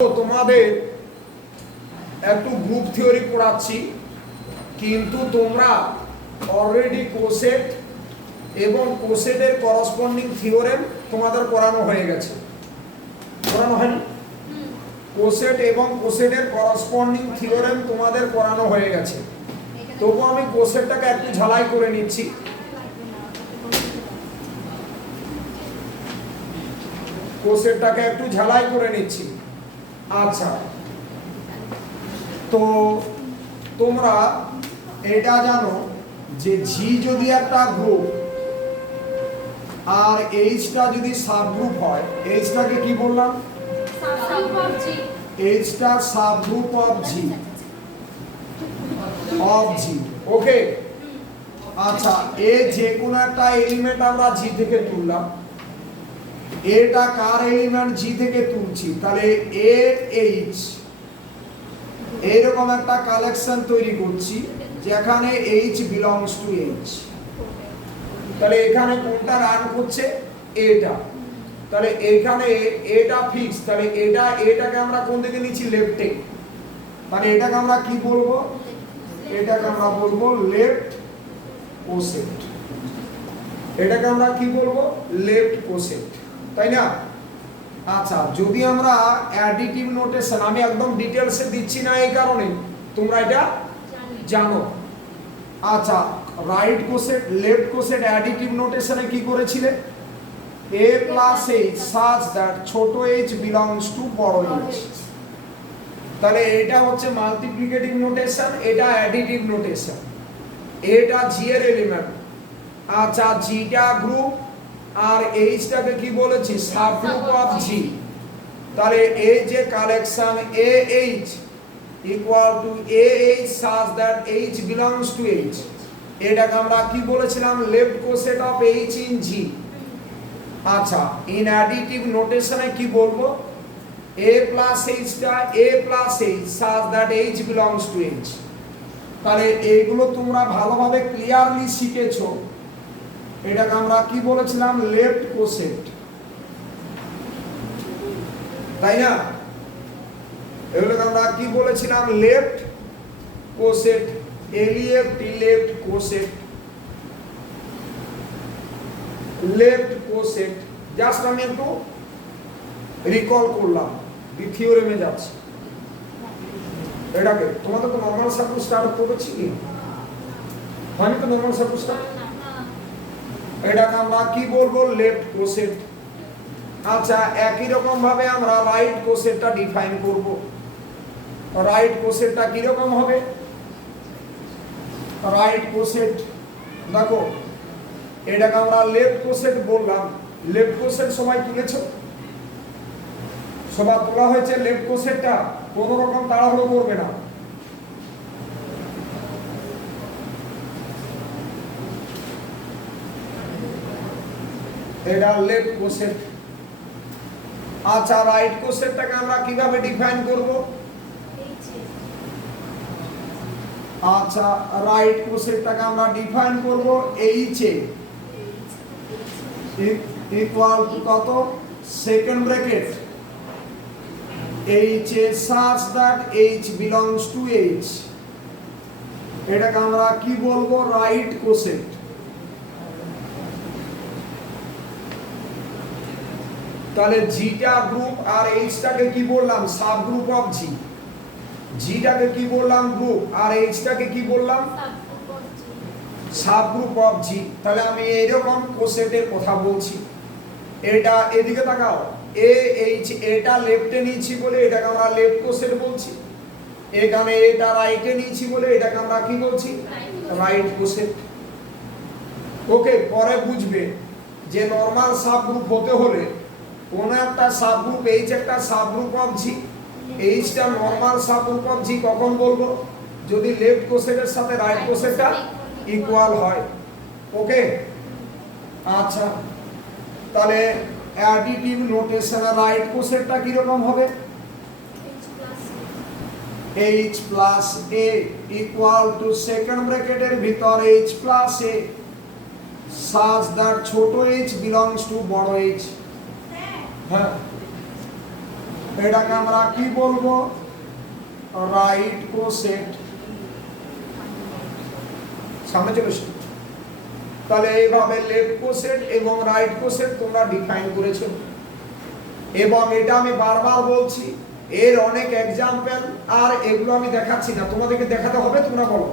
তোমাদের একটু group theory পড়াচ্ছি, কিন্তু তোমরা অলরেডি কোসেট এবং কোসেটের করসপন্ডিং থিওরেম তোমাদের পড়ানো হয়ে গেছে। পড়ানো হয়নি? কোসেট এবং কোসেটের করসপন্ডিং থিওরেম তোমাদের পড়ানো হয়ে গেছে। তবু আমি কোসেটটাকে একটু ঝালাই করে নিচ্ছি। কোসেটটাকে একটু ঝালাই করে নিচ্ছি। আচ্ছা, তো তোমরা এটা জানো যে জি যদি একটা গ্রুপ আর এইচটা যদি সাবগ্রুপ হয়, এইচটাকে কি বললাম? এইচটা সাবগ্রুপ অফ জি, ওকে। আচ্ছা, এ যে কোনো একটা এলিমেন্ট আমরা জি থেকে তুললাম, এটা কার এলিমেন্ট? জি থেকে তুলছি, তাহলে এ এইচ এরকম একটা কালেকশন তৈরি করছি যেখানে এইচ বিলংস টু এইচ। তাহলে এখানে কোনটা রান করছে? এটা। তাহলে এখানে এটা ফিক্স, তাহলে এটাকে আমরা কোন দিকে নিচ্ছি? লেফটে। মানে এটাকে আমরা কি বলবো? এটাকে আমরা বলবো লেফট কোসেট। এটাকে আমরা কি বলবো? লেফট কোসেট, তাই না? আচ্ছা, যদি আমরা অ্যাডিটিভ নোটেশন, আমি একদম ডিটেইলসে দিচ্ছি না এই কারণে তোমরা এটা জানো। আচ্ছা, রাইট কোসেট লেফট কোসেট অ্যাডিটিভ নোটেশনে কি করেছিলে? a plus h such that ছোট h belongs to বড় h। তাহলে এটা হচ্ছে মাল্টিপ্লিকেটিভ নোটেশন, এটা অ্যাডিটিভ নোটেশন। এটা জি এর এলিমেন্ট। আচ্ছা, জিটা গ্রুপ আর এইচটাকে কি বলেছি? Subgroup of G. তাহলে এই যে collection a H equal to a H such that H belongs to H, এটাকে আমরা কি বলেছিলাম? Left coset of H in G. আচ্ছা, ইন অ্যাডিটিভ নোটেশনে কি বলবো? এ প্লাস এইচটা a plus H such that H belongs to H. তাহলে এইগুলো তোমরা ভালোভাবে ক্লিয়ারলি শিখেছো। এটাকে আমরা কি বলেছিলাম? লেফট কোসেট, তাই না? এগুলোকে আমরা কি বলেছিলাম? Left coset, L E F T, left coset, left coset. Just আমি একটু রিকল করলাম, থিওরেমে যাচ্ছি। এটাকে তোমাদের তো নরমাল সার্কুল স্টার্ট করেছি কি হয়নি? তো নরমাল সার্কুল স্টার্ট, এটাকে আমরা কি বলবো? লেফট কোসেট। আচ্ছা, একই রকম ভাবে আমরা রাইট কোসেটটা ডিফাইন করব। রাইট কোসেটটা কি রকম হবে? রাইট কোসেট দেখো, এটাকে আমরা লেফট কোসেট বললাম। লেফট কোসেট সবাই তুলেছো? সবার তোলা হয়েছে লেফট কোসেটটা? কোনো রকম তাড়াহুড়ো করবে না। এটা লেফট কোসেট। আচ্ছা, রাইট কোসেটটাকে আমরা কিভাবে ডিফাইন করব? আচ্ছা, রাইট কোসেটটাকে আমরা ডিফাইন করব এইচ এ ইকুয়াল টু কত? Second bracket H A such that h belongs to h। এটাকে আমরা কি বলবো? রাইট কোসেট। তাহলে জিটা গ্রুপ আর এইচটাকে কি বললাম? সাব গ্রুপ অফ জি। জিটাকে কি বললাম? গ্রুপ, আর এইচটাকে কি বললাম? Sub group of G. তাহলে আমি এইরকম কোসেটের কথা বলছি। এটা এদিকে তাকাও, এ এইচ এটা লেফটে নিয়েছি বলে এটাকে আমরা লেফট কোসেট বলছি। এখানে এটা রাইটে নিয়েছি বলে এটাকে আমরা কি বলছি? রাইট কোসেট। ওকে, পরে বুঝবে যে নরমাল সাবগ্রুপ হতে হলে কোন একটা সাবগ্রুপ, এইচ একটা সাবগ্রুপ অফ জি, এইচটা নরমাল সাবগ্রুপ অফ জি কখন বলবো? যদি লেফট কোসেটের সাথে রাইট কোসেটটা ইকুয়াল হয়। ওকে, আচ্ছা, তাহলে অ্যাডিটিভ নোটেশনে রাইট কোসেটটা কি রকম হবে? h plus a equal to second ব্র্যাকেটের ভিতর h plus a such that ছোট h belongs to বড় h। হ্যাঁ, এটাকে আমরা কি বলবো? রাইট কোসেট। সামনে চলে এসো। তাহলে এইভাবে লেফট কোসেট এবং রাইট কোসেট তোমরা ডিফাইন করেছো, এবং এটা আমি বারবার বলছি, এর অনেক এক্সাম্পল, আর এগুলো আমি দেখাচ্ছি না, তোমাদেরকে দেখাতে হবে। তোমরা বলো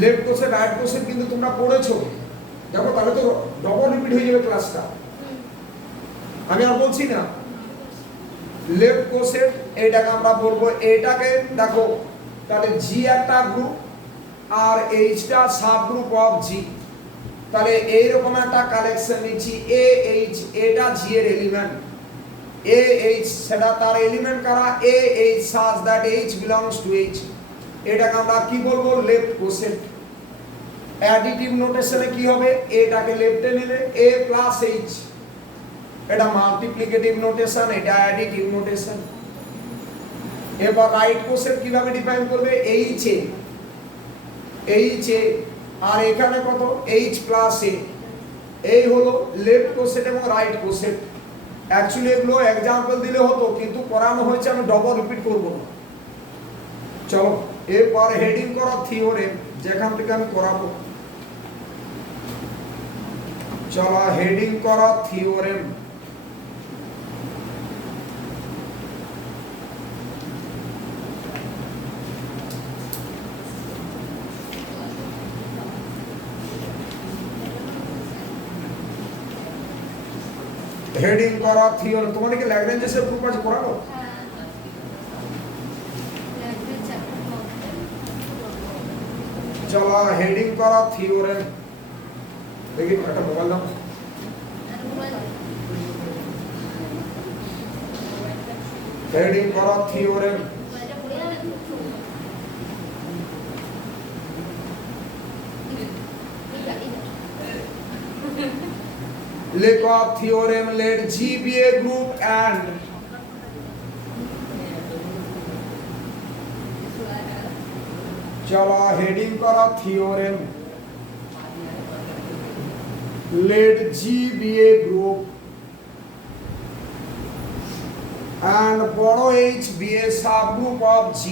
লেফট কোসেট রাইট কোসেট কিন্তু তোমরা পড়েছো, দেখো তাহলে তো ডবল রিপিট হয়ে যাবে ক্লাসটা। আমি আর বলছি না। লেফট কোসেট এটাকে আমরা বলবো, এটাকে দেখো তাহলে জি একটা গ্রুপ আর এইচটা সাব গ্রুপ অফ জি। তাহলে এইরকম একটা কালেকশন নিচ্ছি, এ এইচ, এটা জি এর এলিমেন্ট, এ এইচ সেটা তার এলিমেন্ট কারা? এ H such that H belongs to H. এটাকে আমরা কি বলবো? লেফট কোসেট। অ্যাডিটিভ নোটেশনে কি হবে? এটাকে লেফটে নিলে এ প্লাস এইচ, এটা মাল্টিপ্লিকেটিভ নোটেশন, এটা অ্যাডিটিভ নোটেশন। এবার রাইট কোসেট কিভাবে ডিফাইন করবে? এইচ এ, এইচ এ, আর এখানে কত? এইচ প্লাস এ। এই হলো লেফট কোসেট এবং রাইট কোসেট। অ্যাকচুয়ালি এগুলো এক্সাম্পল দিলে হতো, কিন্তু করানো হয়েছে, আমি ডবল রিপিট করব না। চলো এরপর হেডিং করা থিওরেম, যেখান থেকে আমি করাবো। চলো হেডিং করা থিওরেম। হেডিং করা থিওরেম, তোমাদেরকে ল্যাগ্রেঞ্জেসের গ্রুপ আছে করাবো? চলো হেডিং করা থিওরেম দেখি, একটা মোবাইল দাও। হেডিং করা থিওরেম। লেখো theorem, let G be a group and চলো হেডিং করা theorem, let G be a group and বড় H be a subgroup of G.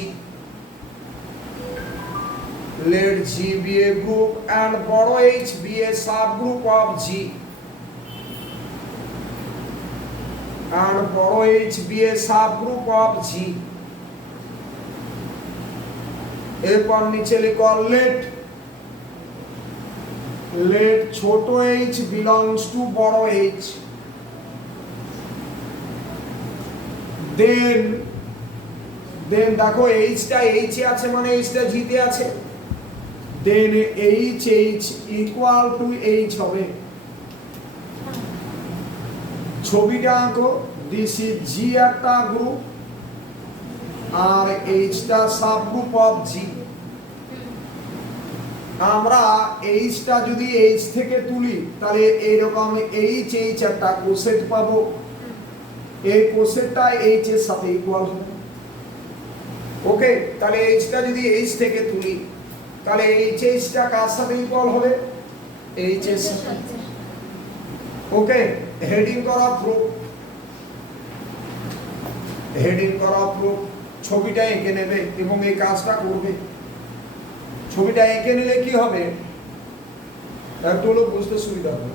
Let G be a group and বড় H be a subgroup of G. And বড় H be a subgroup of G. এরপর নিচে লিখো let ছোট h belongs to বড় h. then দেখো h টা h এ আছে মানে h টা g তে আছে, then h equal to h হবে। ছবিটা আঁকো, দিস ইজ g একটা গ্রুপ আর h টা সাবগ্রুপ অফ g। আমরা h টা যদি h থেকে তুলি তাহলে এইরকম h একটা কোসেট পাবো, এই কোসেটটা h এর সাথে ইকুয়াল হবে। ওকে, তাহলে h টা যদি h থেকে তুলি তাহলে h টা কার সাথে ইকুয়াল হবে? h এর সাথে। ওকে, হেডিং করা প্রুফ, হেডিং করা প্রুফ। ছবিটা এঁকে নেবে এবং এই কাজটা করবে। ছবিটা এঁকে নিলে কি হবে? একটু হলো বুঝতে সুবিধা হবে।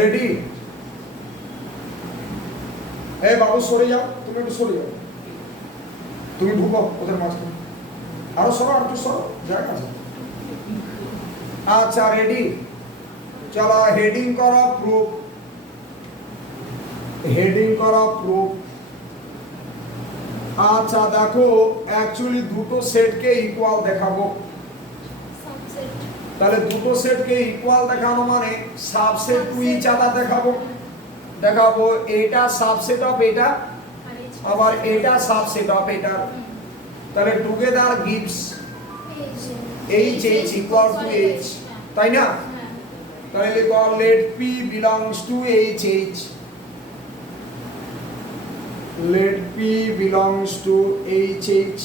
রেডি? এই বাবু সরে যাও, তুমি একটু সরে যাও, তুমি ঢুকো ওদের মাঝখানে, আরো সরো, আর একটু সরো, জায়গা আছে। আচ্ছা রেডি? চলো হেডিং করা প্রুফ, হেডিং করা প্রুফ। আচ্ছা দেখো, অ্যাকচুয়ালি দুটো সেটকে ইকুয়াল দেখাবো। তাহলে দুটো সেটকে ইকুয়াল দেখানো মানে সাবসেট টু ইচ আদার দেখাবো। এটা সাবসেট অফ এটা, আবার এটা সাবসেট অফ এটা। তাহলে together gives h equal to h, তাই না? তাহলে লিখো let p belongs to h. let p belongs to h.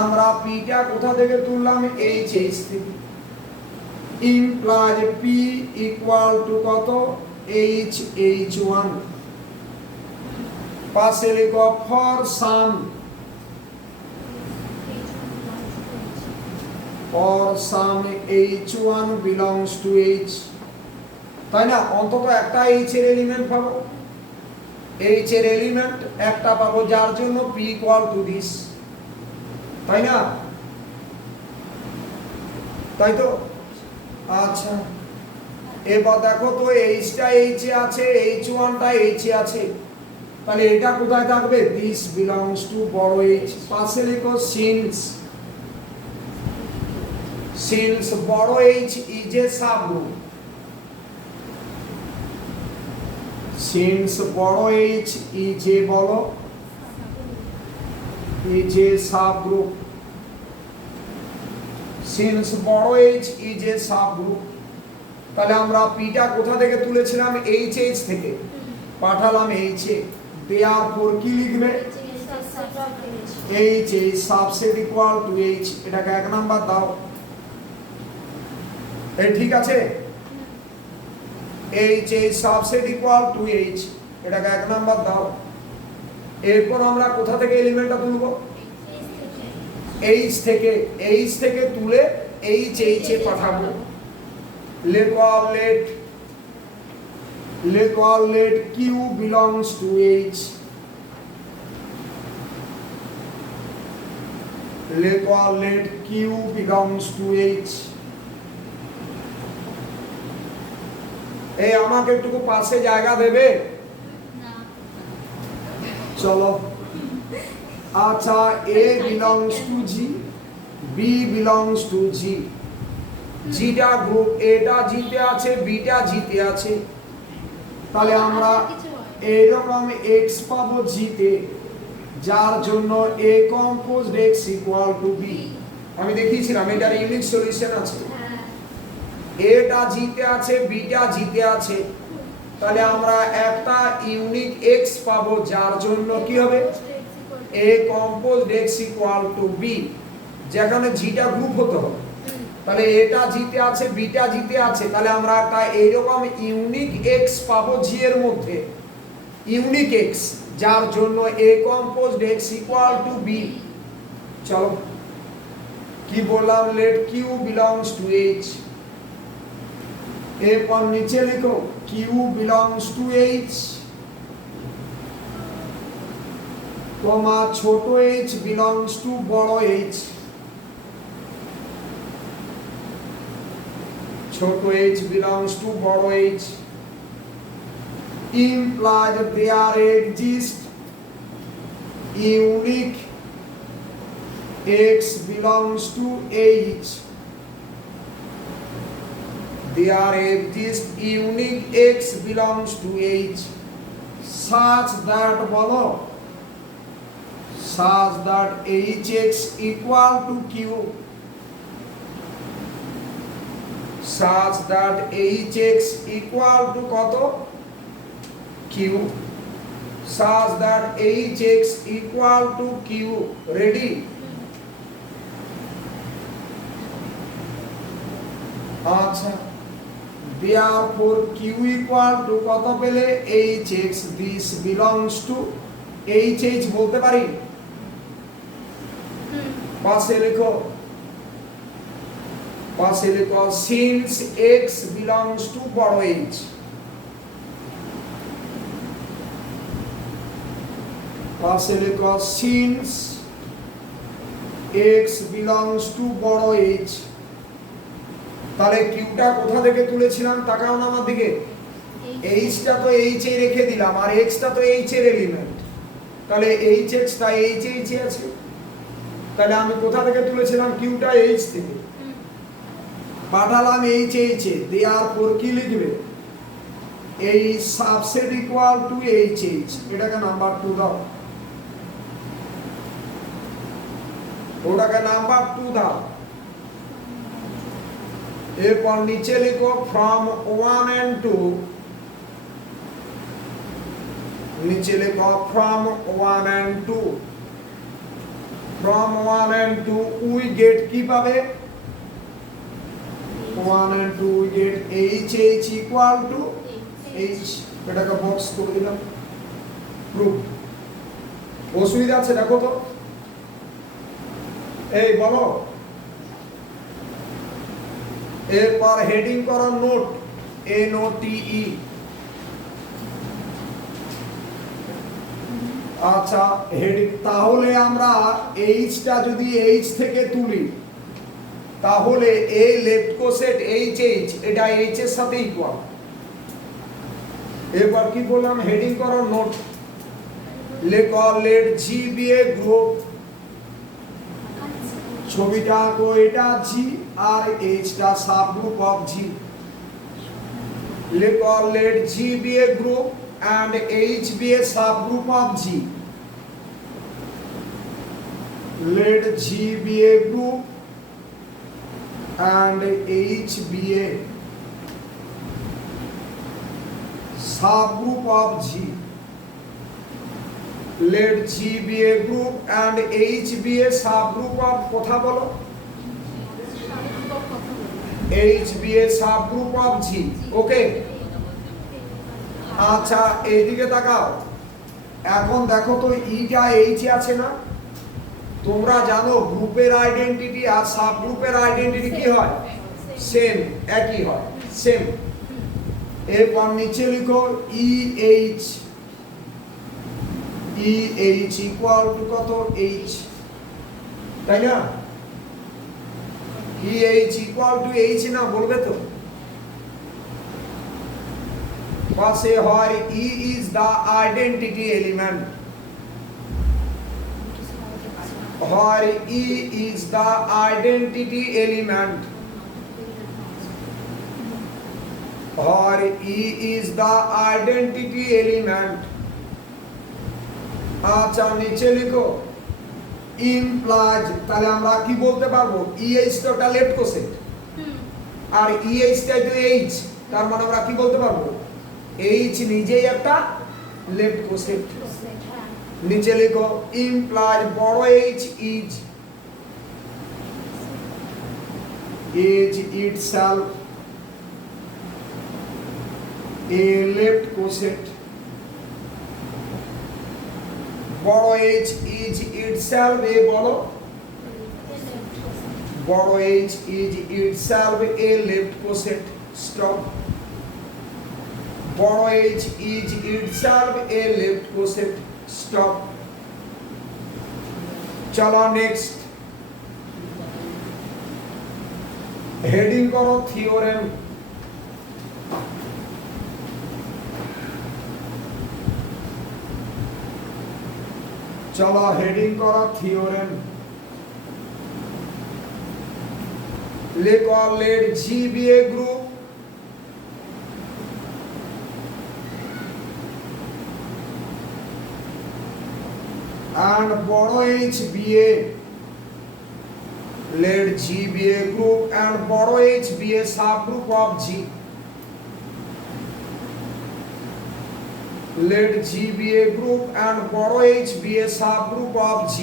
আমরা p টা কোথা থেকে তুললাম? h থেকে। ইমপ্লাইজ পি ইকুয়াল টু কত এইচ এইচ ওয়ান পাশে লিখো for some h1 belongs to h তাই না অন্তত একটা h এর এলিমেন্ট পাবো h এর এলিমেন্ট একটা পাবো যার জন্য p ইকুয়াল টু দিস তাই না তাই তো আচ্ছা এবার দেখো তো h টা h এ আছে h1 টা h এ আছে তাহলে এটা কোথায় থাকবে দিস বিলংস টু বড় h পাশে লিখো since বড় h is a subgroup since বড় h is a বলো is a subgroup since বড় h is a subgroup তাহলে আমরা p টা কোথা থেকে তুলেছিলাম h থেকে পাঠালাম h এ therefore কি লিখবে h is subset equal to h এটাকে এক নাম্বার দাও এই ঠিক আছে h is subset equal to h এটাকে এক নাম্বার দাও এরপর আমরা কোথা থেকে এলিমেন্টটা তুলবো h থেকে তুলে h এ পাঠাবো let q belongs to h let q belongs to h এই আমাকে একটু পাশে জায়গা দেবে না চলো আচ্ছা a belongs to g b belongs to g g টা গ্রুপ a টা g তে আছে b টা g তে আছে তাহলে আমরা এরকম x পাবো g তে যার জন্য a composed x equal to b আমি দেখিয়েছিলাম এটার ইউনিক সলিউশন আছে a টা g তে আছে b টা g তে আছে তাহলে আমরা একটা ইউনিক x পাবো যার জন্য কি হবে a composed x equal to b যেখানে g টা গ্রুপ হতে হবে তাহলে a টা g তে আছে b টা g তে আছে তাহলে আমরা একটা এইরকম ইউনিক x পাবো g এর মধ্যে ইউনিক x যার জন্য a composed x equal to b চলো কি বললাম let q belongs to h এরপর নিচে লিখো q belongs to h কমা ছোট h belongs to বড় h ছোট h belongs to বড় h implies there exists unique x belongs to h there exists unique x belongs to h such that বলো such that hx equal to q such that hx equal to কত q such that hx equal to q ready আচ্ছা therefore q equal to কত পেলে hx this belongs to hh বলতে পারি পাশে লিখো since x belongs to বড় h পাশে লিখো since x belongs to বড় h তাহলে কিউটা কোথা থেকে তুলেছিলাম তাকাও না আমার দিকে h টা তো h এ রেখে দিলাম আর x টা তো h এর এলিমেন্ট তাহলে hx টা h এ আছে তাহলে আমি কোথা থেকে তুলেছিলাম কিউটা h থেকে পাঠালাম h এ therefore কি লিখবে এই সাবসেট ইকুয়াল টু hh এটাকে নাম্বার 2 দাও ওটাকে নাম্বার 2 দাও এরপর নিচে লিখো from 1 and 2 নিচে লিখো from 1 and 2 from 1 and 2 we get কি পাবে 1 and 2 we get H equal to H এটাকে বক্স করে দিলাম প্রুফ অসুবিধা আছে দেখো তো এই বলো এরপর হেডিং করো নোট NOTE আচ্ছা হেডিং তাহলে আমরা এইচটা যদি এইচ থেকে তুলি তাহলে এ লেফট কোসেট এইচ এটা এইচ এর সাথে ইকুয়াল এবার কি বললাম হেডিং করো নোট লেখো let G be a group ছবিটা আঁকো এটা জি আর এইচটা সাবগ্রুপ অফ জি লেখো let G be a group and H be a subgroup of G. Let G be a group and H be a subgroup of G. Let G be a group and H be a subgroup of কথা বলো H be a subgroup of G. Okay. আচ্ছা এইদিকে তাকাও এখন দেখো তো ইটা H আছে না তোমরা জানো গ্রুপের আইডেন্টিটি আর সাবগ্রুপের আইডেন্টিটি কি হয় সেম একই হয় সেম এরপর নিচে লিখো EH ইকুয়াল টু কত H তাই না EH ইকুয়াল টু H না বলবে তো পাশে হয় E is the identity element হয় E is the identity element হয় E is the identity element আচ্ছা নিচে লিখো implies তাহলে আমরা কি বলতে পারবো EH তো এটা লেফট কোসেট আর EH টা তো H তার মানে আমরা কি বলতে পারবো H নিজেই একটা লেফট কোসেট নিচে লিখো ইমপ্লাই বড় H is itself a left coset বড় H is itself a বলো বড় H is itself a left coset stop বড় H is itself a left coset stop চলো নেক্সট হেডিং করো থিওরেম চলো হেডিং করো থিওরেম লেখো let G be a group and বড় H be a let G be a group and বড় H be a subgroup of G let G be a group and বড় H be a subgroup of G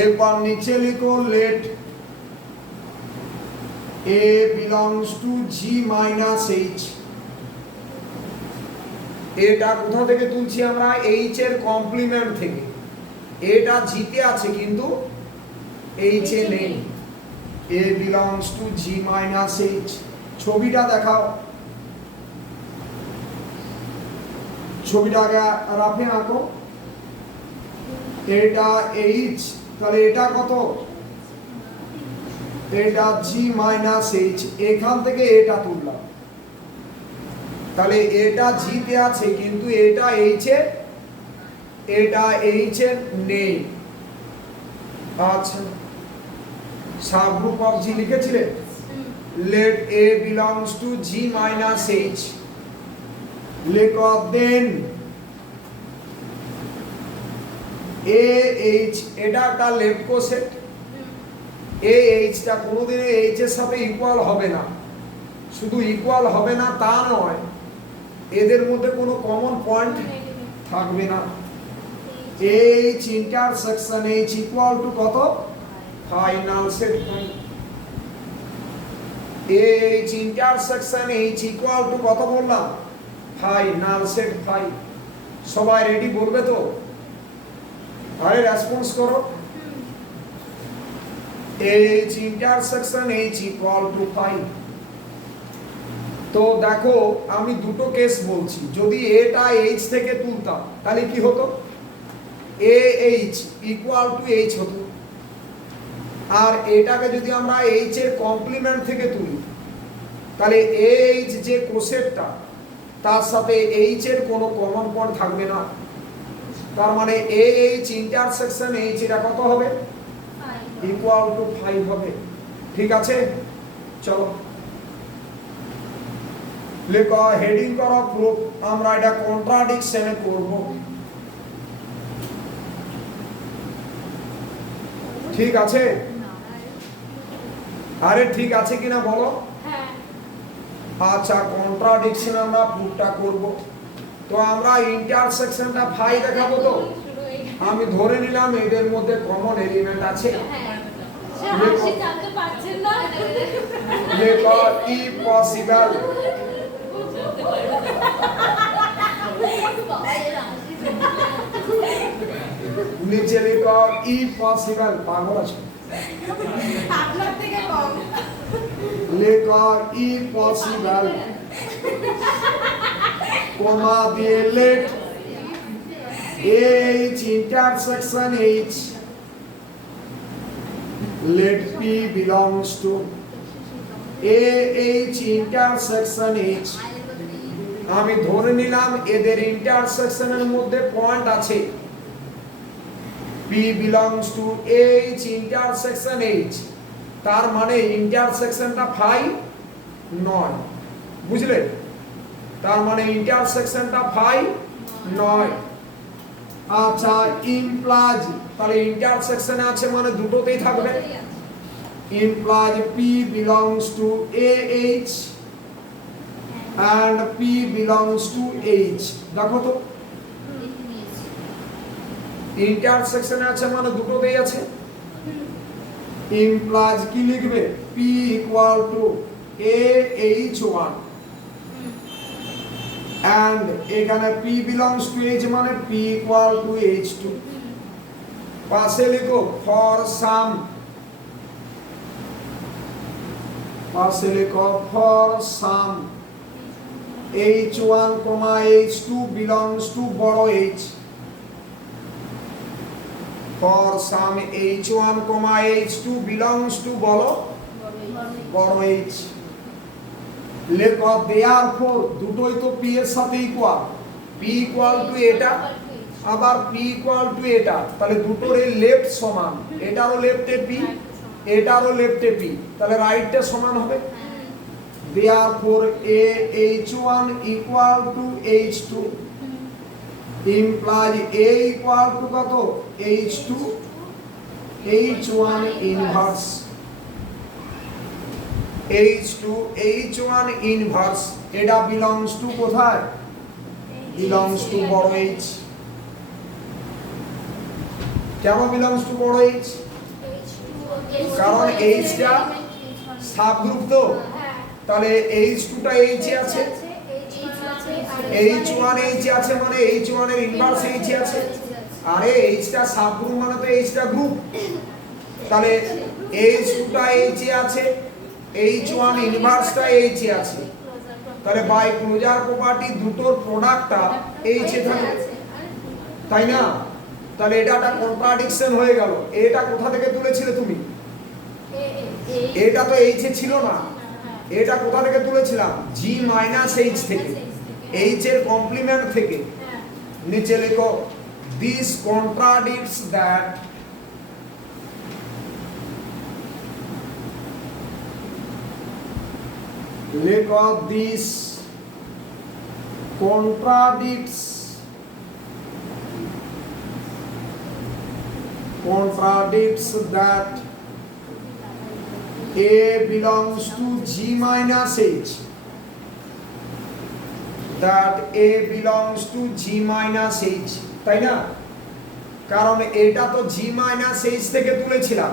এরপর নিচে লিখো let A belongs to G minus H এটা কোথা থেকে তুলছি আমরা H এর কমপ্লিমেন্ট থেকে এটা জিতে আছে কিন্তু H এ নেই A belongs to G minus H ছবিটা দেখাও ছবিটাকে রাফে আঁকো এটা H তাহলে এটা কত এটা G minus H এখান থেকে এটা তুললাম তাহলে এটা জিতে আছে কিন্তু এটা H এ নেই আচ্ছা subgroup of G লিখেছিলে let A belongs to G minus H লেখো দেন AH এটা একটা লেফট কোসেট AH টা কোনোদিনই H এর সাথে ইকুয়াল হবে না শুধু ইকুয়াল হবে না তা নয় এদের মধ্যে কোনো কমন পয়েন্ট থাকবে না H intersection H equal to কত phi null set phi H intersection H equal to কত বললাম phi null set phi সবাই রেডি বলবে তো আরে রেসপন্স করো H intersection H equal to phi তো দেখো আমি দুটো কেস বলছি যদি এটা H থেকে তুলতাম তাহলে কি হতো AH equal to H হতো আর এটাকে যদি আমরা H এর কমপ্লিমেন্ট থেকে তুলি তাহলে AH যে কোসেটটা তার সাথে H এর কোনো কমন পয়েন্ট থাকবে না তার মানে AH ইন্টারসেকশন H এটা কত হবে ইকুয়াল টু 5 হবে ঠিক আছে চলো লেখো হেডিং করো প্রুফ আমরা এটা কন্ট্রাডিকশনে করব ঠিক আছে আরে ঠিক আছে কিনা বলো হ্যাঁ আচ্ছা কন্ট্রাডিকশন আমরা প্রুফটা করব তো আমরা ইন্টারসেকশনটা ফাই দেখাবো তো আমি ধরে নিলাম এদের মধ্যে কমন এলিমেন্ট আছে হাসি জানতে পারছেন না লেখো ই পসিবল নিচে লেখো ই পসিবল পাগল আছে আপনার থেকে কম লেখো ই পসিবল কমা দিয়ে late H intersection H let P belongs to AH intersection H আমি ধরে নিলাম এদের ইন্টারসেকশনের মধ্যে পয়েন্ট আছে P belongs to AH intersection H তার মানে ইন্টারসেকশনটা ফাই নয় বুঝলে তার মানে ইন্টারসেকশনটা ফাই নয় আচ্ছা ইমপ্লাইজ তাহলে ইন্টারসেকশনে আছে মানে দুটোতেই থাকবে implies P belongs to AH and P belongs to H দেখো তো ইন্টারসেকশনে আছে মানে দুটোতেই আছে implies কি লিখবে P equal to AH1 and এখানে P belongs to H মানে P equal to H2 পাশে লিখো for some পাশে লিখো for some H1, H2 belongs to বড় H for some H1, H2 belongs to বড় H লেখো therefore দুটোই তো P এর সাথে ইকুয়াল P ইকুয়াল টু এটা আবার P ইকুয়াল টু এটা তাহলে দুটোরই লেফট সমান এটারও লেফটে P এটারও লেফটে P তাহলে রাইটটা সমান হবে therefore AH1 equal to H2 implies A equal to কত H2 H1 inverse H2 H1 inverse এটা belongs to কোথায় belongs to বড় H কেন belongs to বড় H কারণ H টা সাবগ্রুপ তো তাহলে H2 টা H এ আছে H1 H আছে মানে H1 এর ইনভার্স H এ আছে আরে H টা সাবগ্রুপ মানে তো H টা গ্রুপ তাহলে H2 টা H এ আছে H1 ইনভার্সটা H এ আছে তাহলে বাই ক্লোজার প্রপার্টি দুটোর প্রোডাক্টটা H এ থাকে তাই না তাহলে এটা একটা কন্ট্রাডিকশন হয়ে গেল এটা কোথা থেকে তুলেছিলে তুমি এটা তো H এ ছিল না এটা কোথা থেকে তুলেছিলাম G - H থেকে H এর কমপ্লিমেন্ট থেকে নিচে লেখো this contradicts that লেখো this contradicts that A belongs to G minus H that A belongs to G minus H তাই না কারণ এটা তো G minus H থেকে তুলেছিলাম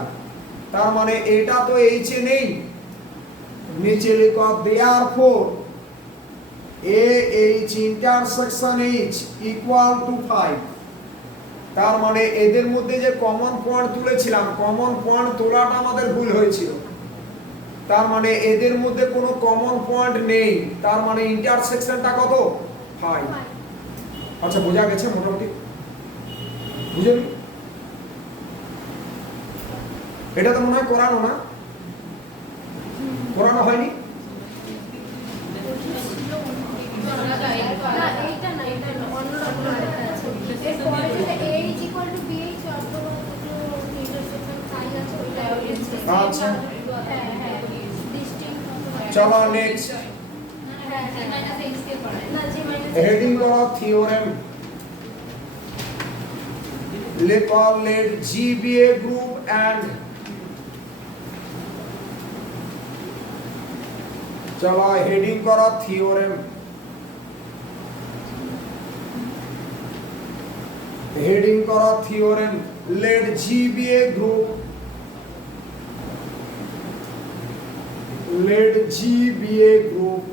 তার মানে এটা তো এইচ এ নেই, নিচে লিখো therefore a h intersection h equal to 5। তার মানে এদের মধ্যে যে কমন পয়েন্ট তুলেছিলাম, কমন পয়েন্ট তোলাটা আমাদের ভুল হয়েছিল। তার মানে এদের মধ্যে কোনো কমন পয়েন্ট নেই, তার মানে ইন্টারসেকশনটা কত? 5। আচ্ছা, বোঝা গেছে মোটামুটি? বুঝলি? এটা তো মনে হয় করানো না, করানো হয়নি? না, এইটা না, এটা না, অন্যরকম আরেকটা আছে। এরপরে যেটা A is equal to BH অথবা intersection sign আছে, ওইটা আচ্ছা। হ্যাঁ, হ্যাঁ, distinct অথবা- চলো নেক্সট। হ্যাঁ, হ্যাঁ, না, G minus X হেডিং করো থিওরেম। লিখো let G be a group and চলো হেডিং করো থিওরেম। হেডিং করো theorem let G be a group, let G be a group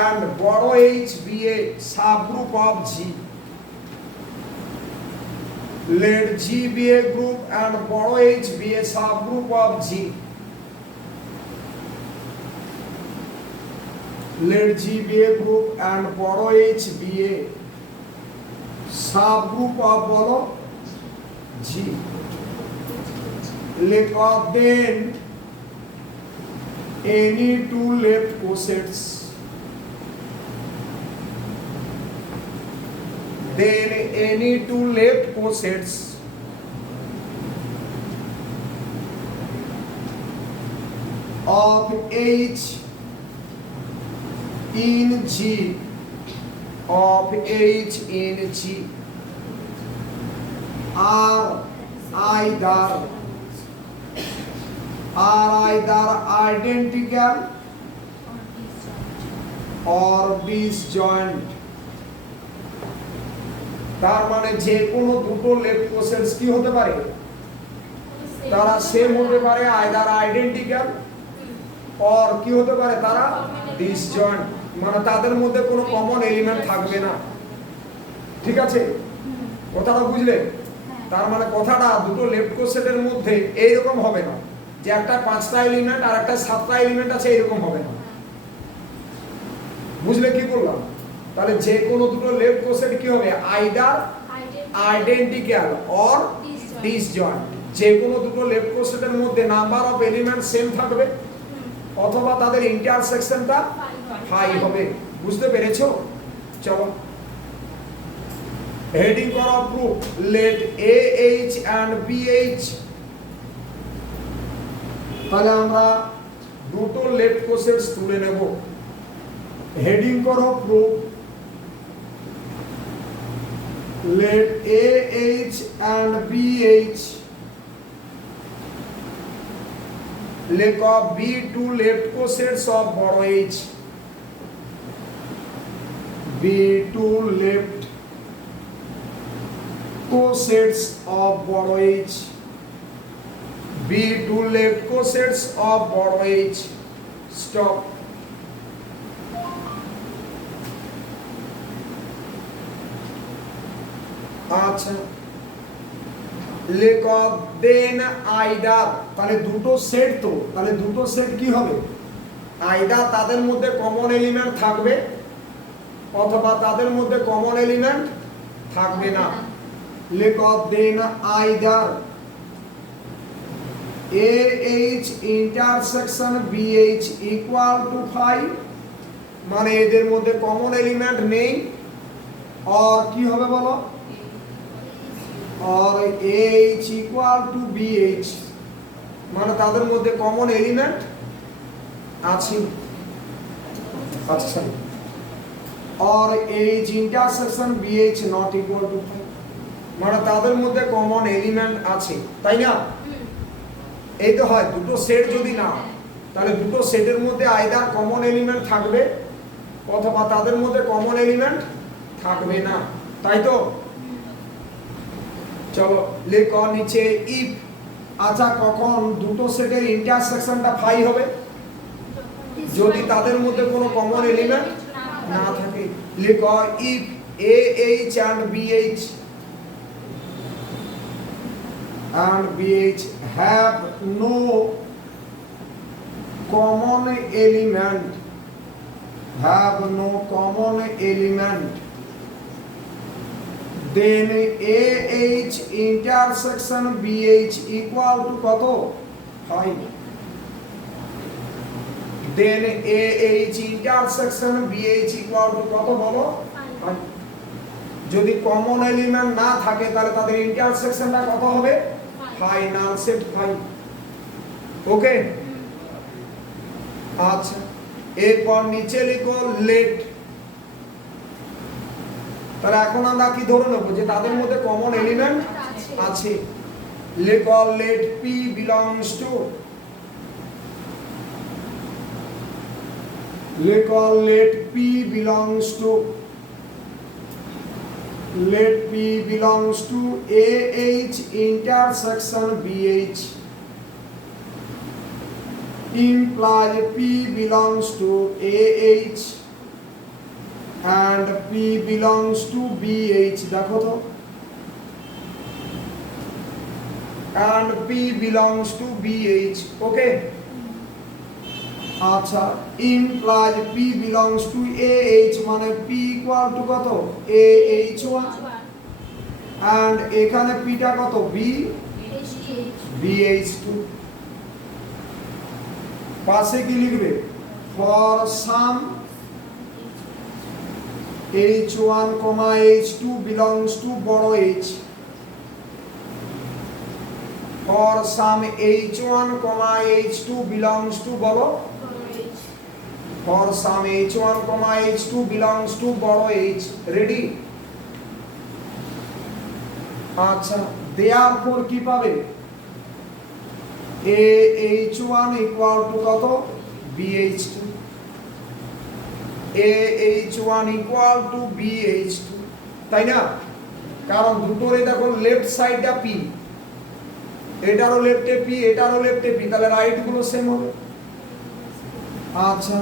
and বড় H be a subgroup of G। let G be a group and বড় H be a subgroup of G। let G be a group and বড় H be a subgroup of বলো G। লেখো then any two left cosets, then any two left cosets of H in G, of H in G are either identical or disjoint। তার মানে যে কোনো দুটো left কোসেন্স কি হতে পারে? তারা সেম হতে পারে, আইদার আইডেন্টিক্যাল অর কি হতে পারে? তারা ডিসজয়েন্ট, মানে তাদের মধ্যে কোনো কমন এলিমেন্ট থাকবে না। ঠিক আছে, কথাটা বুঝলে? তার মানে কথাটা দুটো লেফট কোসেটের মধ্যে এইরকম হবে না যে একটা 5টা এলিমেন্ট আর একটা 7টা এলিমেন্ট আছে, এরকম হবে না। বুঝলে কি বললাম? তাহলে যে কোনো দুটো লেফট কোসেট কি হবে? Either identical or disjoint. যে কোনো দুটো লেফট কোসেটের মধ্যে নাম্বার অফ এলিমেন্ট সেম থাকবে অথবা তাদের ইন্টারসেকশনটা 5 হবে। বুঝতে পেরেছো? চলো হেডিং করো proof let AH and BH। তাহলে আমরা দুটো লেফট কোসেটস তুলে নেব। হেডিং করো proof let AH and BH লেখো be two left cosets of বড় H, be two left cosets of বড় H, be two left cosets of বড় H। Stop। আচ্ছা, লেখো দেন আইদার। তাহলে দুটো সেট তো, তাহলে দুটো সেট কি হবে? আইদার তাদের মধ্যে কমন এলিমেন্ট থাকবে অথবা তাদের মধ্যে কমন এলিমেন্ট থাকবে না। লেখো দেন either AH intersection BH equal to 5, মানে এদের মধ্যে কমন এলিমেন্ট নেই। আর কি হবে বলো? আর AH equal to BH, মানে তাদের মধ্যে কমন এলিমেন্ট আছে। আচ্ছা, আর AH intersection BH not equal to 5, মানে তাদের মধ্যে কমন এলিমেন্ট আছে, তাই না? এই তো হয় দুটো সেট যদি না, তাহলে দুটো সেটের মধ্যে আইদার কমন এলিমেন্ট থাকবে অথবা তাদের মধ্যে কমন এলিমেন্ট থাকবে না, তাই তো? চলো লেখো নিচে ইফ আচ্ছা কখন দুটো সেটের ইন্টারসেকশনটা ফাই হবে? যদি তাদের মধ্যে কোনো কমন এলিমেন্ট না থাকে। লিখো if AH and BH have no common element, then AH intersection BH equal to কত? 5. Then AH intersection BH equal to কত বলো? 5. যদি কমন এলিমেন্ট না থাকে তাহলে তাদের ইন্টারসেকশনটা কত হবে? 5, নাল সেট 5। ওকে, আচ্ছা এরপর নিচে লিখো লেট। তাহলে এখন আমরা কি ধরে নেব যে তাদের মধ্যে কমন এলিমেন্ট আছে। লিখো লেট P belongs to, লিখো late P belongs to, let P belongs to AH intersection BH imply P belongs to AH and P belongs to BH, দেখো তো, and P belongs to BH, okay? আচ্ছা imply P belongs to AH মানে P equal to কত? AH1 and এখানে P টা কত? BH2। পাশে কি লিখবে? for some H1, H2 belongs to বড় H, for some H1, H2 belongs to বলো, for some H1, H2 belongs to বড় H, ready? আচ্ছা therefore কি পাবে? AH1 equal to কত? BH2, AH1 equal to BH2, তাই না? কারণ দুটোরে দেখো লেফট সাইডটা P, এটারও লেফটে P, এটারও লেফটে P, তাহলে রাইট গুলো সেম হবে। আচ্ছা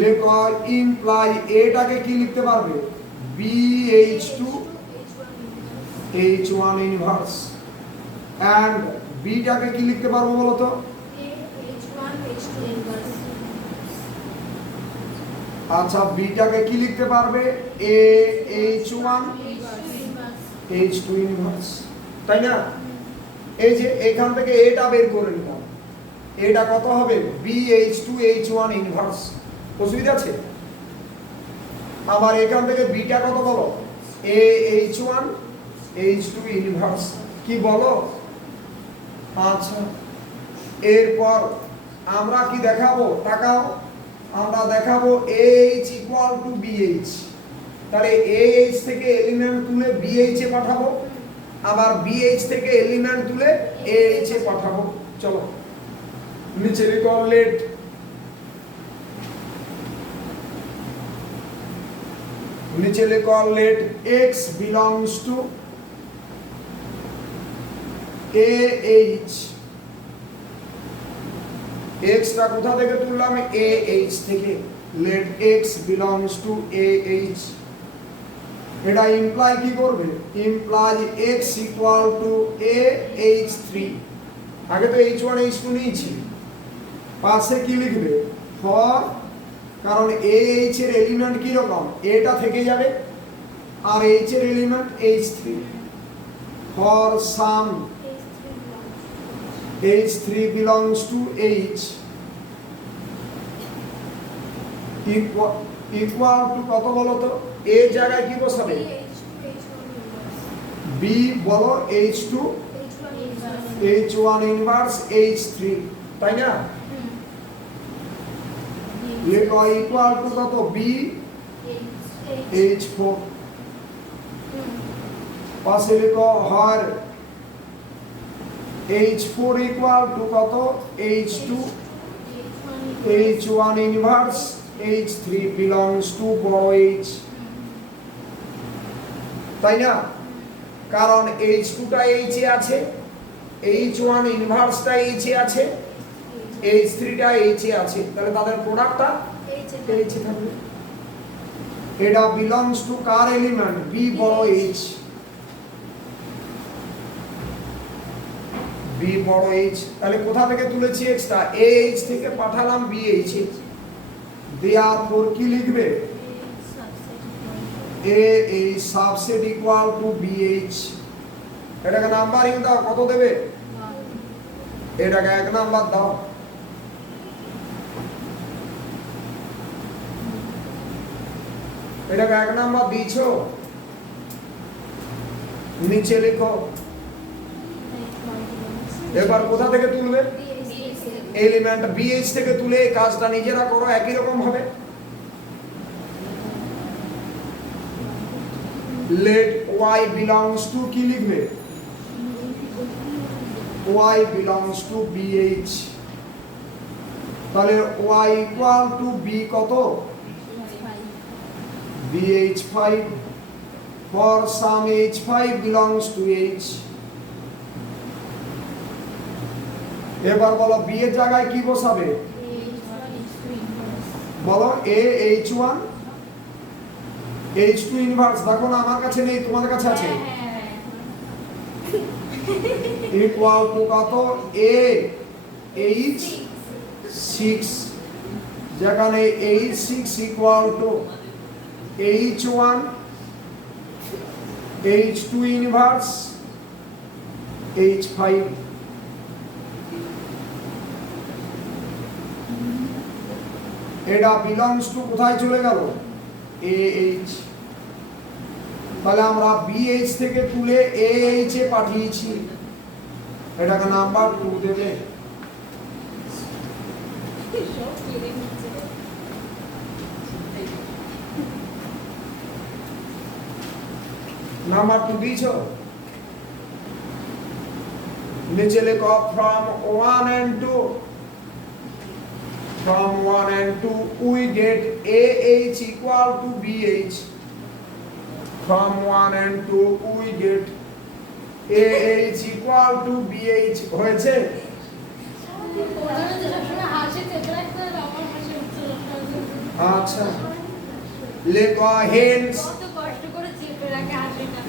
লেখো ইমপ্লাই এটাকে কি লিখতে পারবে? BH2 H1 ইনভার্স, এন্ড বিটাকে কি লিখতে পারবো বলো তো? আচ্ছা বিটাকে কি লিখতে পারবে? AH1 H2 ইনভার্স, তাই না? এই যে এখান থেকে এটা বের করে নিলাম, এটা কত হবে? BH2 H1 ইনভার্স, অসুবিধা আছে? আবার এখান থেকে বিটা কত বলো? AH1 H2 ইনভার্স, কি বলো? আচ্ছা এরপর আমরা কি দেখাবো? তাকাও, আমরা দেখাবো AH equal to BH, তাহলে AH থেকে এলিমেন্ট তুলে BH এ পাঠাবো, আবার BH থেকে এলিমেন্ট তুলে AH এ পাঠাবো। চলো নিচে লিখো লেট, নিচে লিখো late X belongs to AH, X টা কোথা থেকে তুললাম? AH থেকে। let X belongs to AH, এটা ইমপ্লাই কি করবে? Imply X equal to AH3, আগে তো H1 H2 নিয়েছি, পাশে কি লিখবে? for, কারণ AH এর এলিমেন্ট কি রকম? এটা থেকে যাবে আর H এর element H3, for some H3 belongs to H equal to কত বলো তো? A জায়গায় কি বসাবে? B বলো H2 H1 ইনভার্স H3, তাই না? লিখো ইকুয়াল টু কত? B H4, পাশে লিখো হর H4 equal to কত? H2 H1 inverse H3 belongs to বড় H, তাই না? কারণ H2 টা H এ আছে H1 ইনভার্সটা H এ আছে, H3 টা H এ আছে, তাহলে তাদের প্রোডাক্টটা H এ থাকবে। এটা belongs to car element? B বড় H, B বড় H। তাহলে কোথা থেকে তুলেছি X টা? AH থেকে পাঠালাম BH এ। দেয়ারফর কি লিখবে? AH subset equal to BH। এটাকে নাম্বারিং দাও, কত দেবে? এটাকে 1 নাম্বার দাও। এটাকে 1 নাম্বার দিয়েছো, নিচে লিখো। এবার কোথা থেকে তুলবে? এলিমেন্ট BH থেকে তুলে এই কাজটা নিজেরা করো, একই রকম হবে। let y belongs to কি লিখবে? y belongs to BH। তাহলে y equal to B কত? BH5 for some H5 belongs to H। এবার বলো B এর জায়গায় কি বসাবে? বলো AH1 H2 ইনভার্স। দেখো না, আমার কাছে নেই, তোমাদের কাছে আছে। ইকুয়াল টু কত? H6, যেখানে H6 equal to H1 H2 inverse H5। এটা বিলংস টু কোথায় চলে গেল? AH। তাহলে আমরা BH থেকে তুলে AH এ পাঠিয়েছি, এটাকে নাম্বার 2 দেবে। নাম্বার 2 দিয়েছো, নিচে লেখো from 1 and 2। From 1 and 2 we get AH equal to BH। From 1 and 2 we get AH equal to BH। হয়েছে? আচ্ছা, লেখো hence,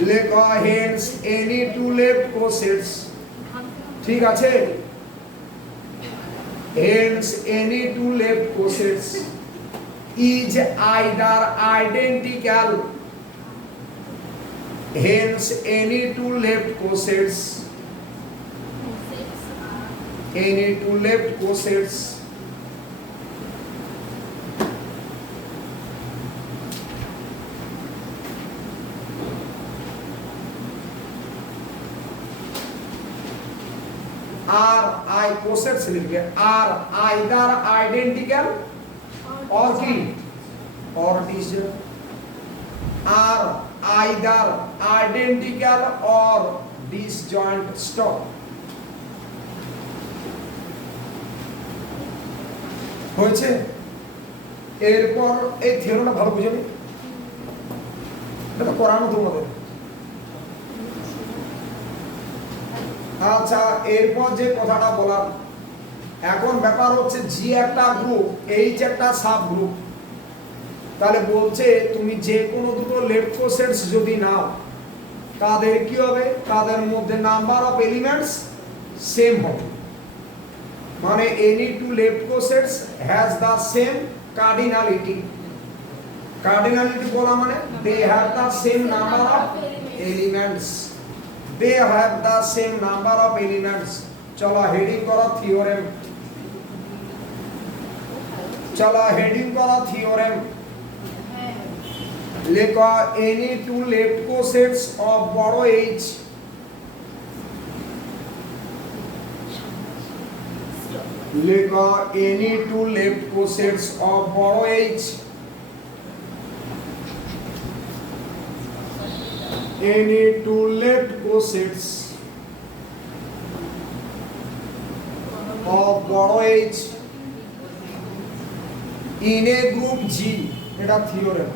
লেখো hence any two left cosets। ঠিক আছে? hence any two left cosets is either identical। hence any two left cosets, any two left cosets are I cosets लिखिए are either identical or की or disjoint, are either identical or disjoint। stop। হয়েছে? এরপর এই থিওরিটা ভালো বুঝে নি, এটা করানো তোমাদের। আচ্ছা, এরপর যে কথাটা বলার, এখন ব্যাপার হচ্ছে জি একটা গ্রুপ, এইচ একটা সাব গ্রুপ। তাহলে বলছে তুমি যে কোনো দুটো লেফট কোসেটস যদি নাও, তাদের কি হবে? তাদের মধ্যে নাম্বার অফ এলিমেন্টস সেম হবে। মানে any two left cosets has the same cardinality. Cardinality বলা মানে they have the same number of elements. They have the same number of elements। चलो हेडिंग करो थ्योरम, चलो हेडिंग करो थ्योरम। लिखो any two left cosets of बड़ो H। लिखो any two left cosets of बड़ो H, any two left cosets of বড় H in a group G। এটা theorem.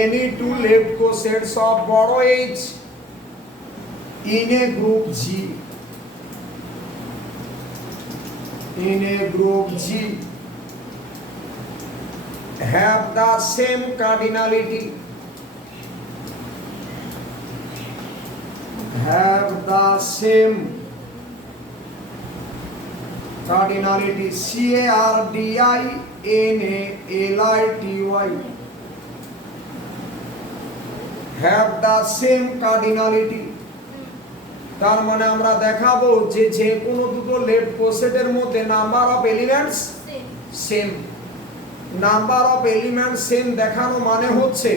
any two left cosets of বড় H in a group G, in a group G have the same cardinality, have the same cardinality, CARDINALITY, have the same cardinality। তার মানে আমরা দেখাবো যে যে কোনো দুটো লেফট কোসেটের মধ্যে number of elements same, number of elements same দেখানো মানে হচ্ছে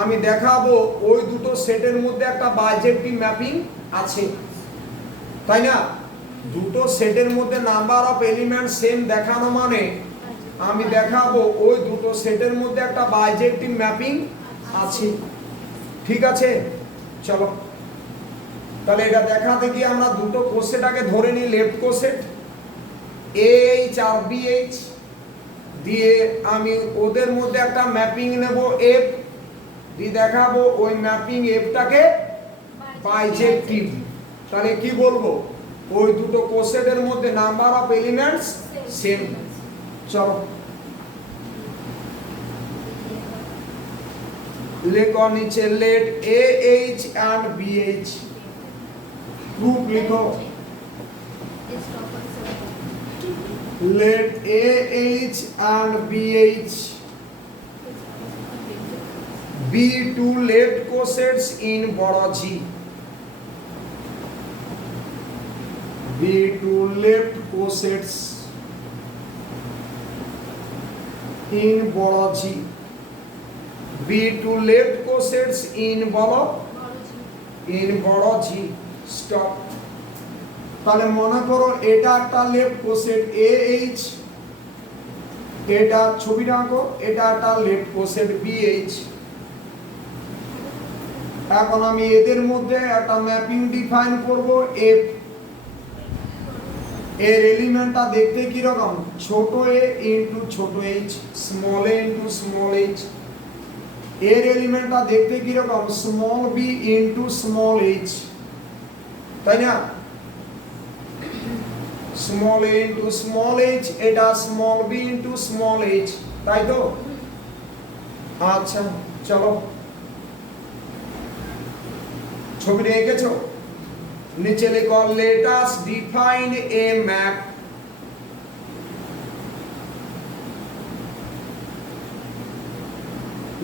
আমি দেখাবো ওই দুটো সেটের মধ্যে একটা বাইজেক্টিভ ম্যাপিং আছে, তাই না? দুটো সেটের মধ্যে নাম্বার অফ এলিমেন্টস সেম দেখানো মানে আমি দেখাবো ওই দুটো সেটের মধ্যে একটা বাইজেক্টিভ ম্যাপিং আছে, ঠিক আছে? চলো তাহলে এটা দেখাতে গিয়ে আমরা দুটো কোসেটটাকে ধরে নিই, লেফট কোসেট AH আর BH দিয়ে আমি ওদের মধ্যে একটা ম্যাপিং নেব F দিয়ে দেখাবো ওই ম্যাপিং Fটাকে বাইজেক্টিভ। তাহলে কি বলবো? ওই দুটো কোসেটের মধ্যে নাম্বার অফ এলিমেন্টস সেম। চলো লেখো নিচে late AH and BH, proof লিখো let AH and BH be two left cosets in বড় G, be two left cosets in বড় G, be two left cosets in বড় G। স্টপ। তাহলে মনে করো এটা একটা লেফট কোসেট AH, এটা ছবিটা আঁকো, এটা একটা লেফট কোসেট BH। এখন আমি এদের মধ্যে একটা ম্যাপিং ডিফাইন করব F, এর এলিমেন্টটা দেখতে কি রকম? ছোট a ইনটু ছোট h, small a into small h। এর এলিমেন্টটা দেখতে কি রকম? Small b into small h, তাই না? Small a into small h, এটা small b into small h, তাই তো? আচ্ছা চলো ছবিটা এঁকেছো? নিচে লিখো let us define a map,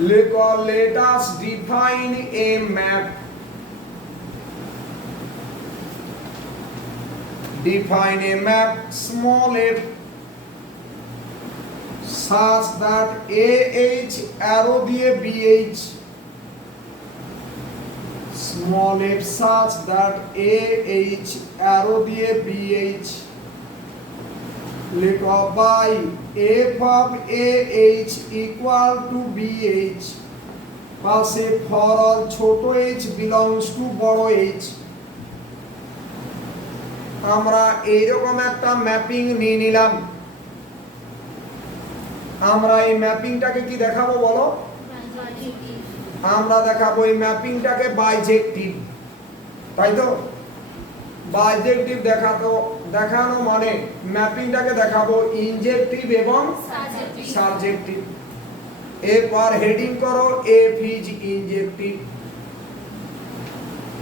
লিখো let us define a map, define a map small f such that AH arrow দিয়ে BH, small f such that AH arrow দিয়ে BH, লিখো by f of AH equal to BH পাশে for all ছোট h belongs to বড় h। আমরা এইরকম একটা mapping নিয়ে নিলাম, আমরা এই ম্যাপিংটাকে কি দেখাবো বলো? আমরা দেখাবো এই ম্যাপিংটাকে বাইজেক্টিভ, তাই তো? বাইজেক্টিভ দেখানো মানে ম্যাপিংটাকে দেখাবো ইনজেক্টিভ এবং সাবজেক্টিভ। এরপর হেডিং করো F is ইনজেক্টিভ,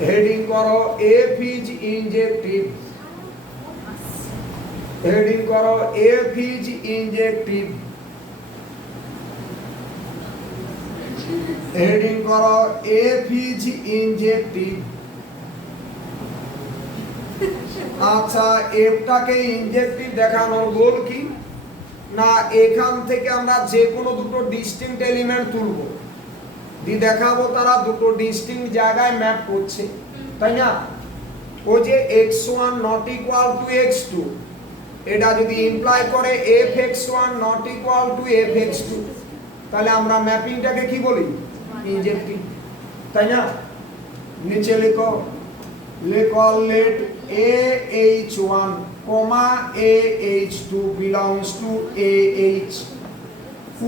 হেডিং করো F is ইনজেক্টিভ, হেডিং করো F is ইনজেক্টিভ, হেডিং করো F is ইনজেক্টিভ। আচ্ছা এফটাকে ইনজেক্টিভ দেখানোর গোল কি? না এখান থেকে আমরা যে কোনো দুটো ডিস্টিংক্ট এলিমেন্ট তুলব, দিয়ে দেখাবো তারা দুটো ডিস্টিংক্ট জায়গায় ম্যাপ করছে, তাই না? ও যে x1 not equal two x2, এটা যদি ইমপ্লাই করে fx1 not equal two fx2, তাহলে আমরা ম্যাপিংটাকে কি বলি? ইনজেক্টিভ, তাই না? নিচে লিখো let AH1, AH2 belongs to AH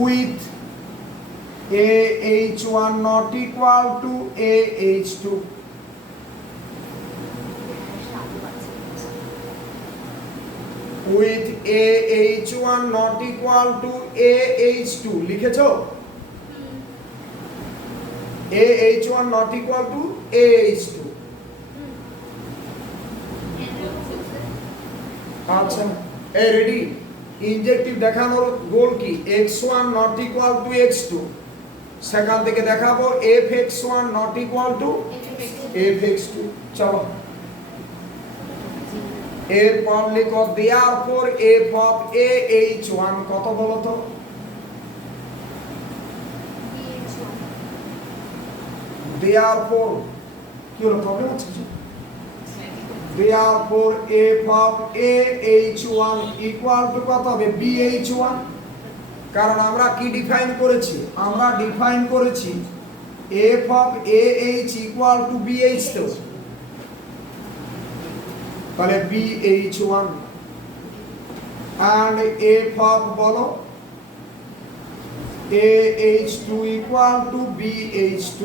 with AH1 not equal to AH2, with AH1 not equal to AH2 লিখেছো AH1 not equal to AH2 আচ্ছা এই রেডি ইনজেক্টিভ দেখানোর গোল কি x1 not equal to x2 সেখান থেকে দেখাবো fx1 not equal to fx2 চলো এরপর লিখো therefore f of AH1 কত বলো তো therefore কি হলো প্রবলেম আছে কিছু therefore f of AH1 equal to কত হবে BH1 কারণ আমরা কি ডিফাইন করেছি আমরা ডিফাইন করেছি f of AH equal to BH তো তাহলে BH1 and f of বলো AH2 equal to BH2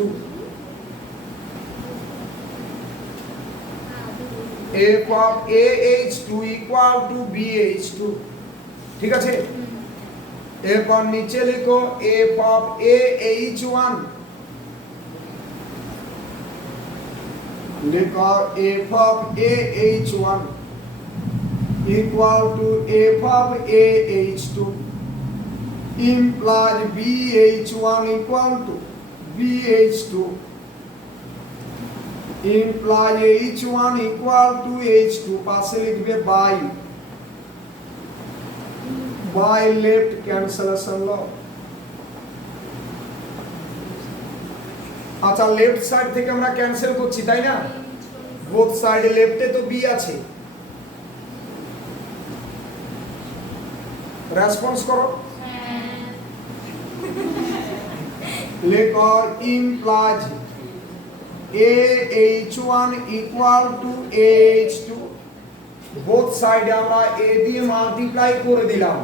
f of AH2 equal to BH2 ঠিক আছে এরপর নিচে লিখো f of AH1 লিখো f of AH1 equal to f of AH2 implies BH1 equal to BH2 implies H1 equal to H2 পাশে লিখবে by left cancellation law আচ্ছা left side থেকে আমরা ক্যান্সেল করছি তাই না বোথ সাইডে লেফটে তো বি আছে রেসপন্স করো লেখো implies AH1 equal to AH2 both সাইডে আমরা a দিয়ে মাল্টিপ্লাই করে দিলাম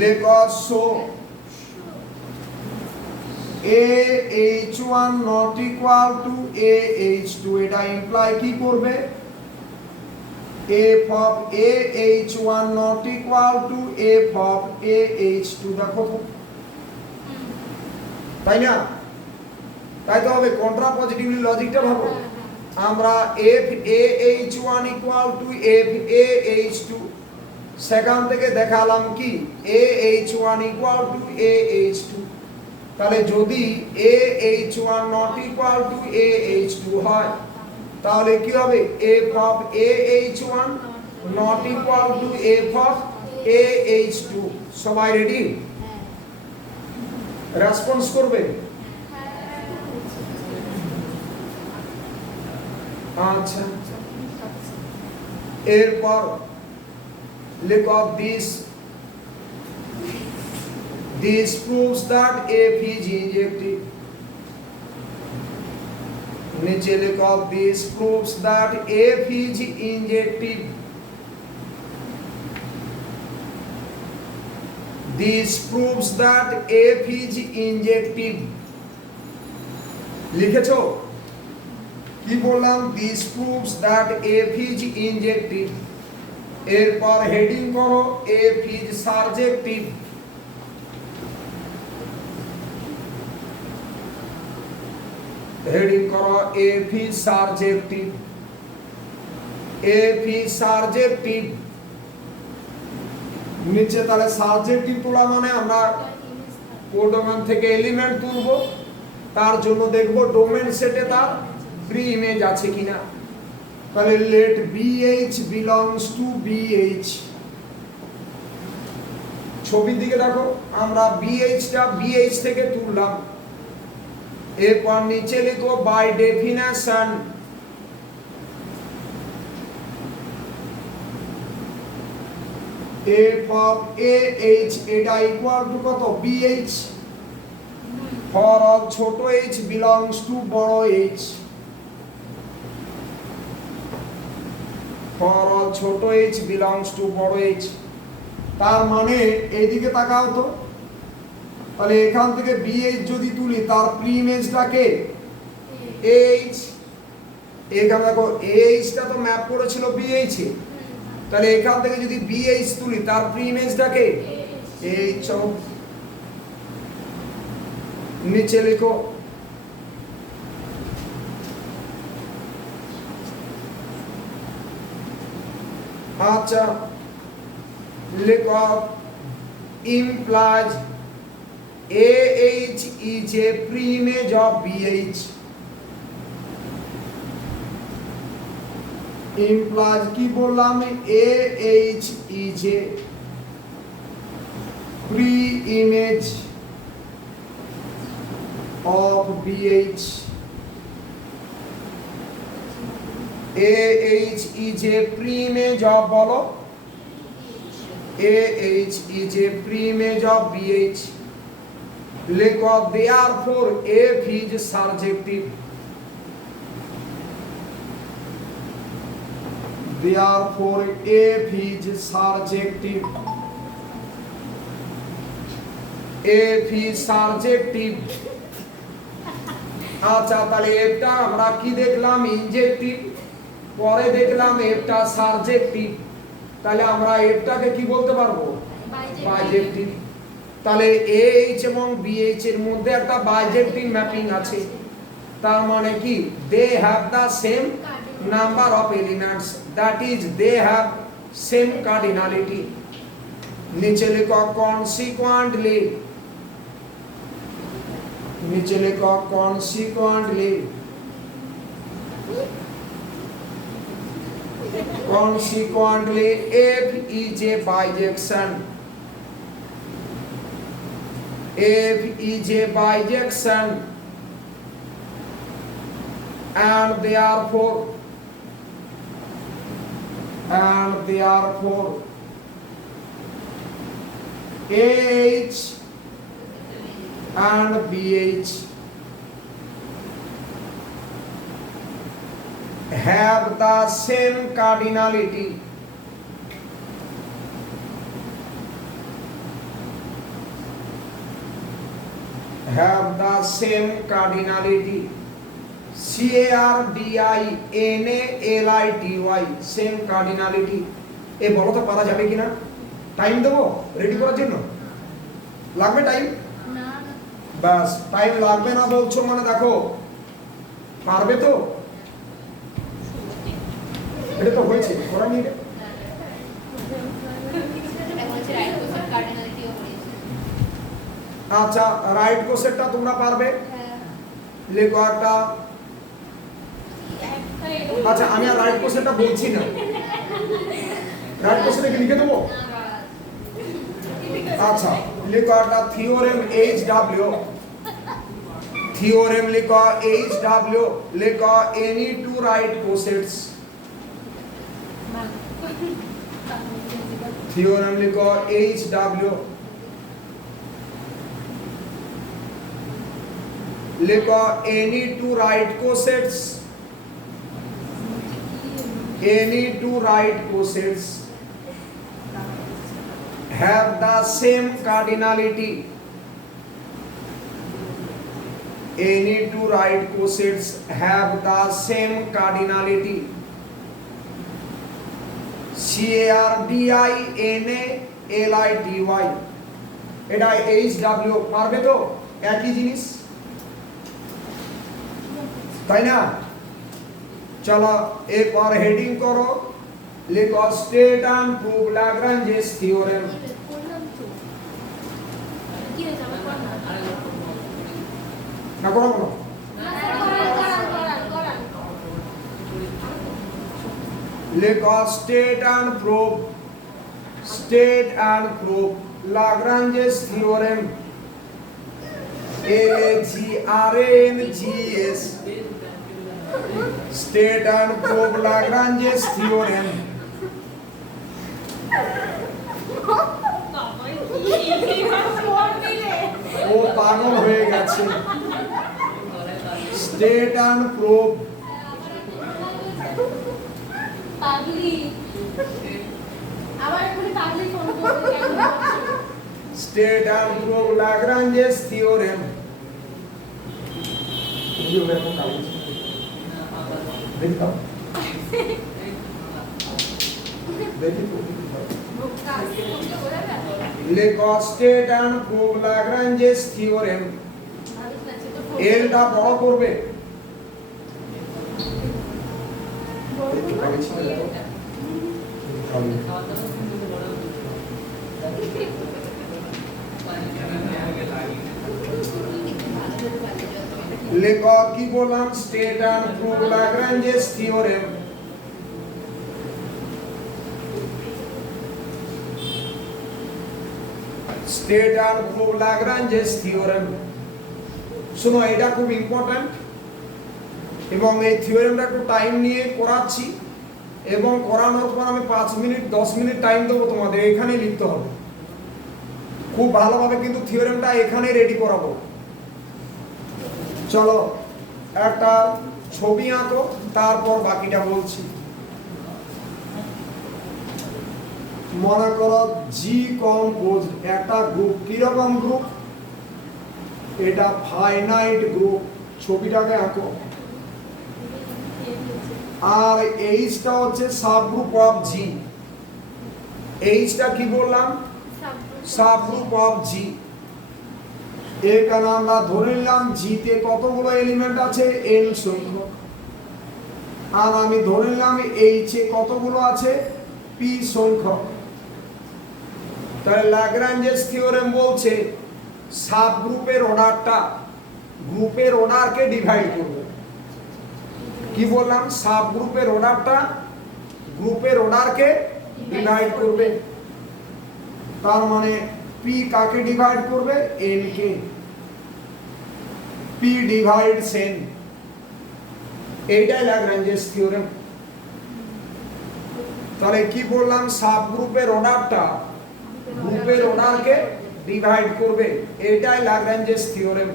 লেখো so AH1 not equal to AH2 এটা ইমপ্লাই কি করবে f of AH1 not equal to f of AH2 দেখো তো তাই না তাই তো হবে কন্ট্রা পজিটিভলি লজিকটা ভাবো আমরা f AH1 equal to f AH2 সেখান থেকে দেখালাম কি AH1 equal to AH2 তাহলে যদি AH1 not equal to AH2 হয় তাহলে কি হবে f of AH1 not equal to f of AH2 সবাই রেডি রেসপন্স করবে আচ্ছা এরপর লেখো this proves that f is injective নিচে লেখো this proves that f is injective this proves that f is injective লিখেছো কি বললাম this proves that f is injective এরপর হেডিং করো f is surjective হেডিং করো f is surjective f is surjective নিচে তাহলে সাবজেক্টিভ তোলা মানে আমরা কোডোমেন থেকে এলিমেন্ট তুলব তার জন্য দেখব ডোমেন সেটে তার প্রি ইমেজ আছে কিনা তাহলে let BH belongs to BH ছবির দিকে দেখো আমরা BH টা BH থেকে তুললাম এরপর নিচে লিখো by definition f of AH এটা ইকুয়াল টু কত BH for all ছোট h belongs to বড় h for all ছোট h belongs to বড় h তার মানে এইদিকে তাকাও তো তাহলে এখান থেকে BH যদি তুলি তার প্রি ইমেজটাকে h এখানে দেখো এইচ টা তো ম্যাপ করেছিল বিএইচ এ, তাহলে এখান থেকে যদি বিএইচ তুলি তার প্রি ইমেজটাকে এইচ, নিচে লিখো আচ্ছা লিখো implies AH is a pre-image of BH. Implies কি বললাম, AH is a pre-image of BH. AH is a pre-image of বলো AH is a pre-image of BH. লেখো therefore F is surjective. Therefore F is surjective. F is surjective. আচ্ছা তাহলে এফটা আমরা কি দেখলাম ইনজেক্টিভ, পরে দেখলাম এফটা সারজেক্টিভ, তাহলে আমরা এফটাকে কি বলতে পারবো বাইজেক্টিভ। তাহলে এইচ এবং বিএইচ এর মধ্যে একটা বাইজেক্টিভ ম্যাপিং আছে, তার মানে কি they have the same number of elements, that is they have same cardinality. নিচে লেখো কনসিকুয়েন্টলি, নিচে লেখো consequently, consequently F is a bijection. F is a bijection and therefore AH and BH have the same cardinality. Have the same cardinality. CARDINALITY, same cardinality. এ বলো তো পারা যাবে কিনা? Time দেবো রেডি করার জন্য? লাগবে টাইম? না বাস টাইম লাগবে না বলছো মানে দেখো পারবে তো, এটা তো হয়েছে করা নিয়ে। আচ্ছা রাইট কোসেটটা তোমরা পারবে, লেখো একটা। আচ্ছা আমি আর রাইট কোসেটটা বলছি না, রাইট কোসেটে কি লিখে দেবো? আচ্ছা লেখো একটা থিওরেম HW, থিওরেম লেখো HW, লেখো any two right cosets, theorem লিখো HW, লিখো any two right cosets, any two right cosets have the same cardinality. Any two right cosets have the same cardinality. CARDINALITY, এটা HW, পারবে তো? একই জিনিস তাই না? চলো এরপর হেডিং করো, লেখো state and prove Lagrange's theorem. না করো বলো, লেখো state and prove, state and prove Lagrange's theorem, LAGRANGES, state and prove Lagrange's theorem. ও পাগল হয়ে গেছে। স্টেট অ্যান্ড প্রুভ, পাগলি আবার এখন পাগলি ফোন করতে state and prove Lagrange's theorem. দেখি দাও দেখি তো লেখো state and prove Lagrange's theorem এলটা বড় করবে লেখো কি বললাম state and prove Lagrange's theorem state and prove Lagrange's theorem শুনো এটা খুব ইম্পর্টেন্ট এবং এই থিওরেমটা একটু টাইম নিয়ে করাচ্ছি এবং করানোর পর আমি 5 মিনিট 10 মিনিট টাইম দেবো তোমাদের এখানে লিখতে হবে খুব ভালোভাবে কিন্তু থিওরেমটা এখানে রেডি করাবো চলো একটা ছবি আঁকো তারপর বাকিটা বলছি মনে করো জি কম্পোজ একটা গ্রুপ কিরকম গ্রুপ এটা ফাইনাইট গ্রুপ ছবিটাকে আঁকো আর এইচটা হচ্ছে সাবগ্রুপ অফ জি এইচটা কি বললাম সাবগ্রুপ অফ জি এখানে আমরা ধরে নিলাম জিতে কতগুলো এলিমেন্ট আছে এন সংখ্যক আর আমি ধরে নিলাম এইচে কতগুলো আছে পি সংখ্যক তাহলে ল্যাগ্রাঞ্জেস থিওরেম বলছে সাবগ্রুপের অর্ডারটা গ্রুপের অর্ডারকে ডিভাইড করবে কি বললাম সাবগ্রুপের অর্ডারটা গ্রুপের অর্ডারকে ডিভাইড করবে তার মানে পি কাকে ডিভাইড করবে N K P divides N এইটাই ল্যাগ্রাঞ্জেস থিওরেম তাহলে কি বললাম সাবগ্রুপের অর্ডারটা গ্রুপের অর্ডারকে ডিভাইড করবে এটাই ল্যাগ্রাঞ্জেস থিওরেম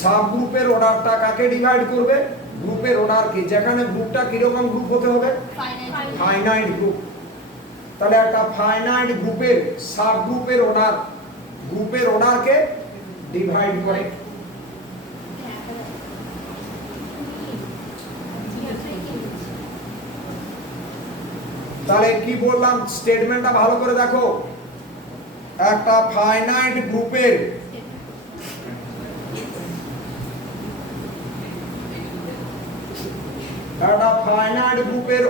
সাবগ্রুপের অর্ডারটা কাকে ডিভাইড করবে গ্রুপের অর্ডারকে যেখানে গ্রুপটা কি রকম গ্রুপ হতে হবে ফাইনাইট গ্রুপ তাহলে একটা ফাইনাইট গ্রুপের সাবগ্রুপের অর্ডার গ্রুপের অর্ডারকে ডিভাইড করে তাহলে কি বললাম স্টেটমেন্টটা ভালো করে দেখো একটা ফাইনাইট গ্রুপের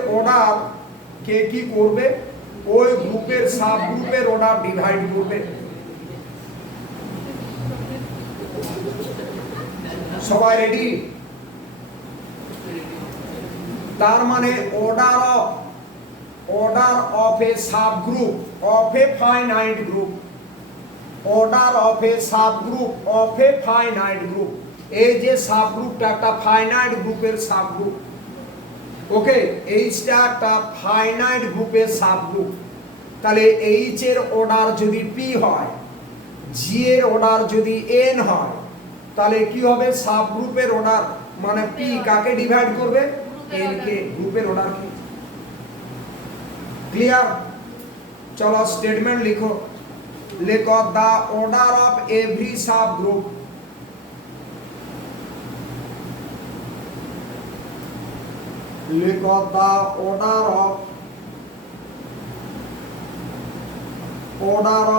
অর্ডার কে কি করবে ওই গ্রুপের সাবগ্রুপের অর্ডার ডিভাইড করবে সবাই রেডি তার মানে order of A subgroup of A finite group order of A subgroup of A finite group এই যে সাবগ্রুপটা একটা ফাইনাইট গ্রুপের সাবগ্রুপ ওকে এইচটা একটা ফাইনাইট গ্রুপের সাবগ্রুপ তাহলে এইচ এর অর্ডার যদি পি হয় জি এর অর্ডার যদি এন হয় তাহলে কি হবে সাবগ্রুপের অর্ডার মানে পি কাকে ডিভাইড করবে এন কে গ্রুপের অর্ডার কি ক্লিয়ার চলো স্টেটমেন্ট লিখো লেখো the order of every subgroup লেখো the order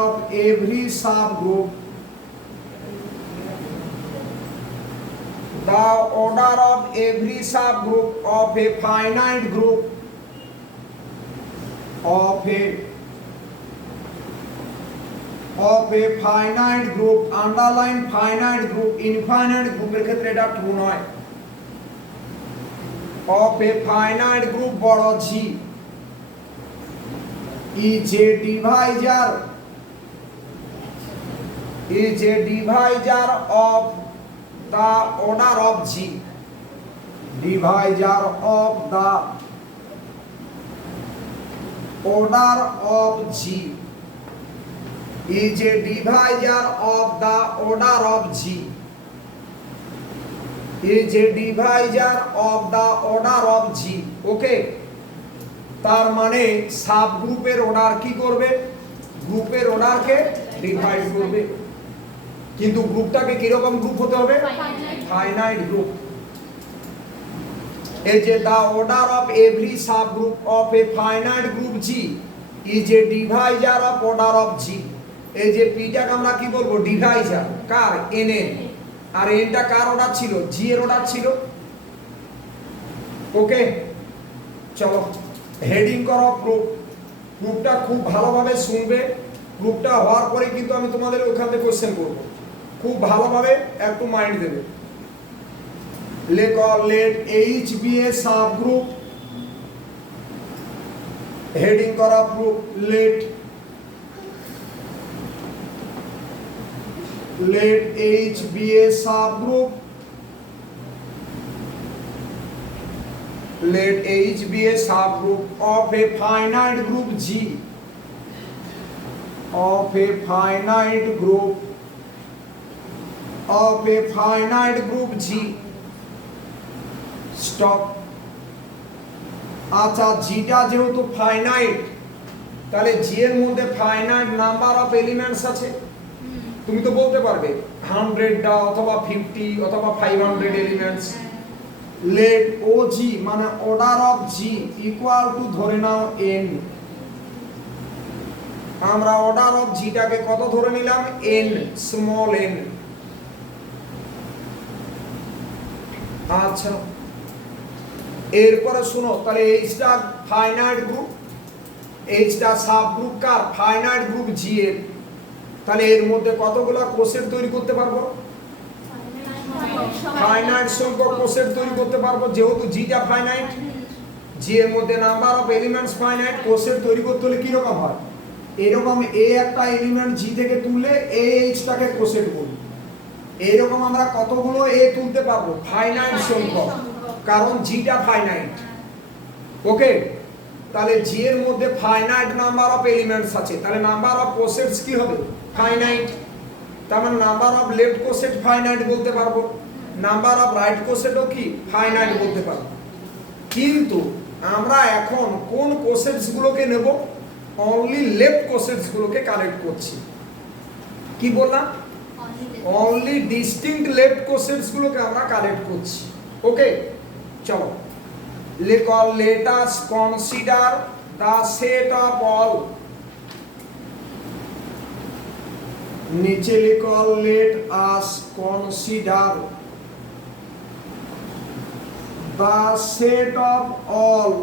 of every subgroup the order of every subgroup of a finite group of a finite group underline finite group infinite group এর ক্ষেত্রে এটা true নয় of a finite group বড় g is a divisor of the order of G divisor of the order of G is a divisor of the order of G is a divisor of the order of G okay তার মানে সাবগ্রুপের order কি করবে গ্রুপের অর্ডারকে divide করবে কিন্তু গ্রুপটাকে কি রকম group হতে হবে ফাইনাইট গ্রুপ এই যে the order of every subgroup of a finite group G is a divisor of order of G. এই যে পিটাকে আমরা কি বলবো, ডিভাইজার কার, n এর, আর nটা কার অর্ডার ছিল, G এর অর্ডার ছিল। ওকে, চলো হেডিং করো প্রুফ। প্রুফটা খুব ভালোভাবে শুনবে, প্রুফটা হওয়ার পরে কিন্তু আমি তোমাদের ওখান থেকে কোশ্চেন করব, খুব ভালোভাবে একটু মাইন্ড দেবে। লেখো late H B A subgroup, heading করা proof, let H be a subgroup, let H be a subgroup of a finite group G, of a finite group, of a finite group G. Stop. আচ্ছা, জিটা যেহেতু finite, তাহলে জি এর মধ্যে finite number of elements আছে। তুমি তো বলতে পারবে 100টা অথবা 50 অথবা 500 এলিমেন্টস। লেট ও জি মানে order of G equal two ধরে নাও n। আমরা অর্ডার অফ জিটাকে কত ধরে নিলাম, n, স্মল n। আচ্ছা, এরপরে শুনো, তাহলে এইচটা ফাইনাইট গ্রুপ, এইচটা সাবগ্রুপ কার, ফাইনাইট গ্রুপ জি এর। তাহলে এর মধ্যে কতগুলো কোষেট তৈরি করতে পারবো, ফাইনাইট সংখ্যক কোষেট তৈরি করতে পারবো, যেহেতু জিটা ফাইনাইট, জি এর মধ্যে নাম্বার অফ এলিমেন্টস ফাইনাইট। কোষেট তৈরি করতে হলে কি রকম হয়, এরকম এ একটা এলিমেন্ট জি থেকে তুললে এ এইচটাকে কোষেট বলি। এইরকম আমরা কতগুলো এ তুলতে পারবো, ফাইনাইট সংখ্যক, কারণ জিটা ফাইনাইট। ওকে, তাহলে জি এর মধ্যে ফাইনাইট নাম্বার অফ এলিমেন্টস আছে, তাহলে নাম্বার অফ কোষেটস কি হবে, ফাইনাইট। তার মানে নাম্বার অফ লেফট কোষেট ফাইনাইট বলতে পারবো, নাম্বার অফ রাইট কোষেটও কি ফাইনাইট বলতে পারবো। কিন্তু আমরা এখন কোন কোষেটস গুলোকে নেব, অনলি লেফট কোষেটস গুলোকে কালেক্ট করছি। কি বললাম, অনলি ডিস্টিংক্ট লেফট কোষেটস গুলোকে আমরা কালেক্ট করছি। ওকে, চলো লেখো let us consider the set of all, নিচে লিখো let us consider the set of all,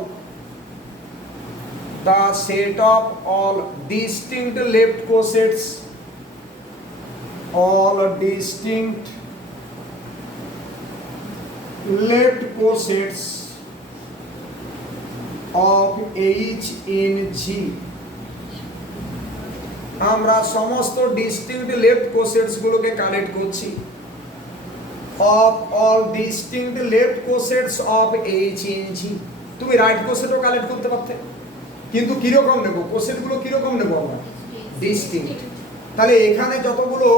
the set of all distinct left cossets, all distinct left cossets of H in G। আমরা সমস্ত distinct left কোষেটস গুলোকে collect করছি, of all distinct left cosets of H in G। তুমি right কোষেটও collect করতে পারতে, কিন্তু কিরকম নেব, কোষেট গুলো কিরকম নেব আমরা, ডিস্টিংক্ট। তাহলে এখানে যতগুলো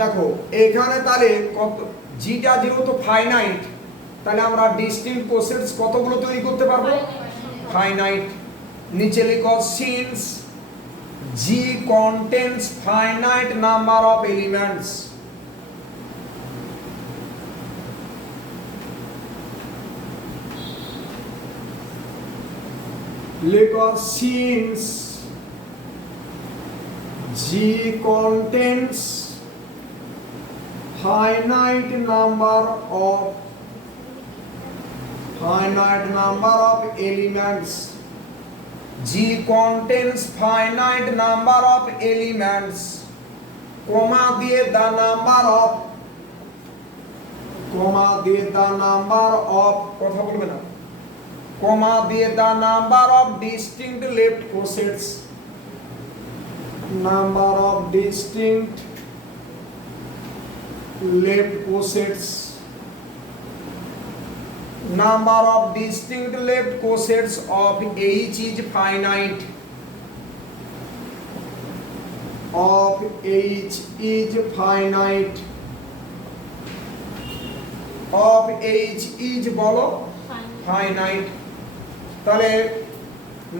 দেখো, এখানে তাহলে কত, জিটা যেহেতু ফাইনাইট, তাহলে আমরা ডিস্টিংক্ট কোষেটস কতগুলো তৈরি করতে পারবো, ফাইনাইট। নিচে লিখো since G contains finite number of elements, লিখো since G contains finite number of elements, G contains finite number of elements, comma দিয়ে the number of, comma দিয়ে the number of, কথা বলবে না, comma দিয়ে the number of distinct left cossets, number of distinct left cossets, number of distinct left cossets of H is finite, of H is finite, of H is বলো finite। তাহলে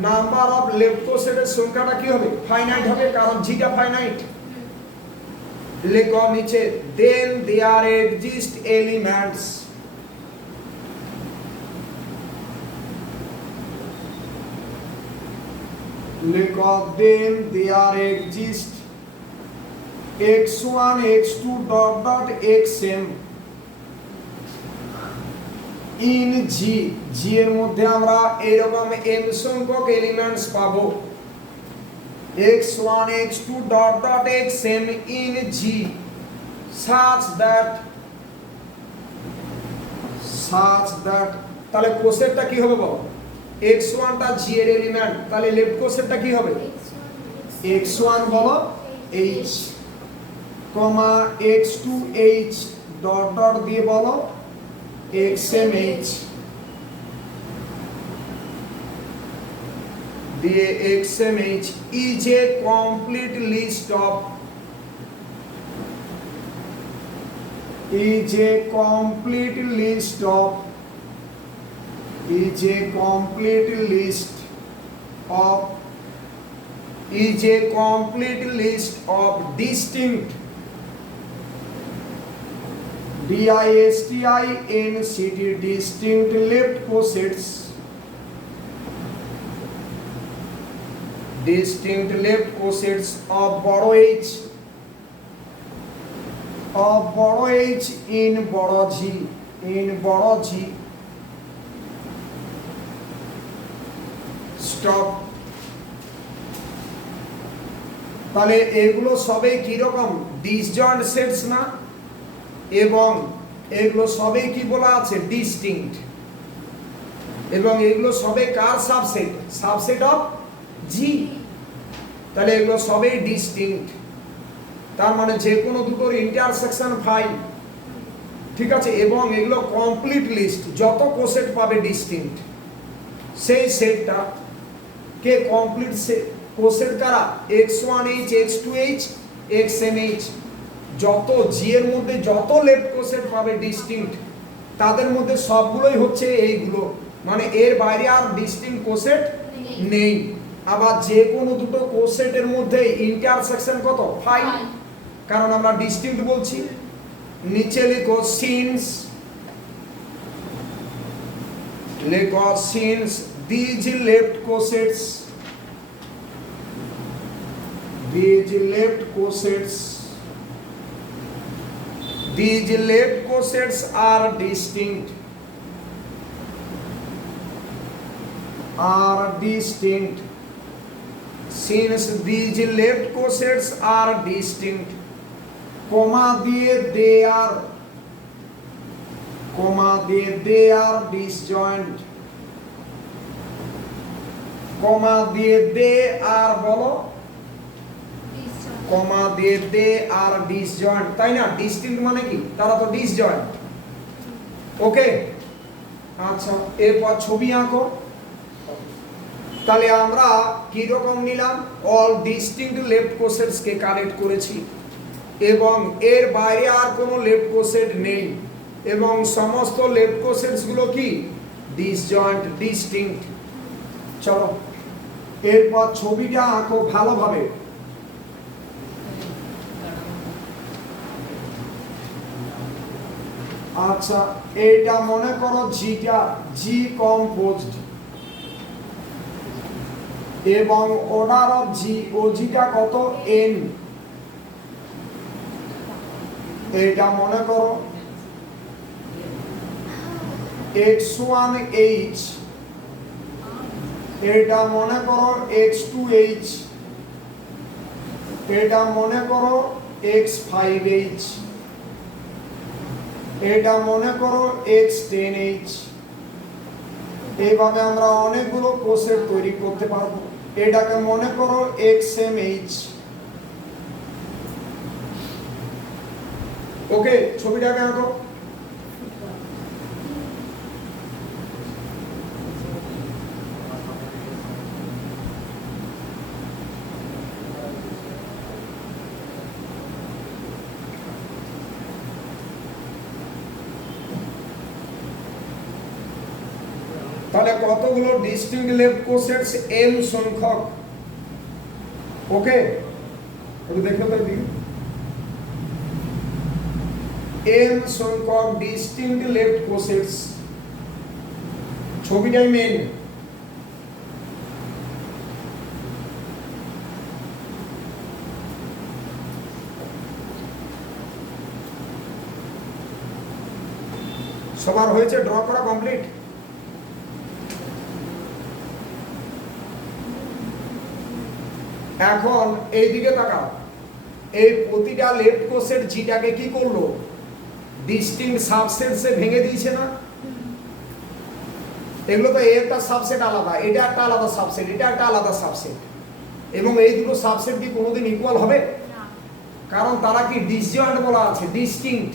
number of left কোসেটের সংখ্যাটা কি হবে, finite হবে, কারণ জিটা finite. লেখো নিচে then there exist elements, Look of them, there exist x1 x2 dot dot xm in g এর মধ্যে আমরা এরকম m সংখ্যক এলিমেন্টস পাবো x1 x2 dot dot xm in g such that তাহলে কোসেটটা কি হবে বলো x1 টা g এর এলিমেন্ট তাহলে লেফট কোসেটটা কি হবে x1 বলো h কমা x2 h ডট ডট দিয়ে বলো xm h দিয়ে xm h is a complete list of is a complete list of is a complete list of is a complete list of distinct distinct distinct left cosets distinct left cosets of বড় h of বড় h in বড় g in বড় g stop তাহলে এগুলো সবই কি রকম disjoint sets না এবং এগুলো সবই কি বলা আছে ডিস্টিংক্ট এবং এগুলো সবই কার সাবসেট সাবসেট অফ জি তাহলে এগুলো সবই ডিস্টিংক্ট তার মানে যে কোনো দুটোর ইন্টারসেকশন ফাই ঠিক আছে এবং এগুলো কমপ্লিট লিস্ট যত কোসেট পাবে ডিস্টিংক্ট সেই সেটটা কে কমপ্লিট কোসেট কারা x1h x2h xmh যত জি এর মধ্যে যত লেফট কোসেট পাবে ডিস্টিংক্ট তাদের মধ্যে সবগুলোই হচ্ছে এইগুলো মানে এর বাইরে আর ডিস্টিংক্ট কোসেট নেই আবার যে কোনো দুটো কোসেটের মধ্যে ইন্টারসেকশন কত ফাই কারণ আমরা ডিস্টিংক্ট বলছি নিচে লিখো since these left cosets are distinct since these left cosets are distinct comma দিয়ে they are disjoint comma দিয়ে they are বলো comma দিয়ে they are disjoint তাই না distinct মানে কি তারা তো disjoint ওকে আচ্ছা এরপর ছবি আঁকো তাহলে আমরা কি রকম নিলাম অল ডিস্টিংক্ট লেফট কোসেটস কে কালেক্ট করেছি এবং এর বাইরে আর কোনো লেফট কোসেট নেই এবং সমস্ত লেফট কোসেটস গুলো কি ডিসজয়েন্ট ডিস্টিংক্ট চলো এরপর ছবিটা আঁকো ভালোভাবে আচ্ছা এটা মনে করো জিটা জি কম্পোজড এবং অর্ডার অফ জি ও জিটা কত এন এটা মনে করো x1h এটা মনে করো x2h এটা মনে করো x5h এটা মনে করো x10h এইভাবে আমরা অনেকগুলো কোসেট তৈরি করতে পারবো এটাকে মনে করো xmh ওকে ছবিটাকে আঁকো তাহলে কতগুলো ডিস্টিংক্ট লেফট কোসেটস m সংখ্যক ওকে একটু দেখো তো দিই m সংখ্যক ডিস্টিংক্ট লেফট কোসেটস ছবিটাই মেন সবার হয়েছে? ড্র করা কমপ্লিট? এখন এই দিকে তাকাও, এই প্রতিটা লেফট কোসেট জিটাকে কি করলো? ডিস্টিংক্ট সাবসেটসে ভেঙে দিয়েছে না? এগুলো তো একটা সাবসেট আলাদা, এটা একটা আলাদা সাবসেট, এটা একটা আলাদা সাবসেট, এবং এই দুটো সাবসেট কি কোনোদিন ইকুয়াল হবে? কারণ তারা কি ডিসজয়েন্ট বলা আছে, ডিস্টিংক্ট।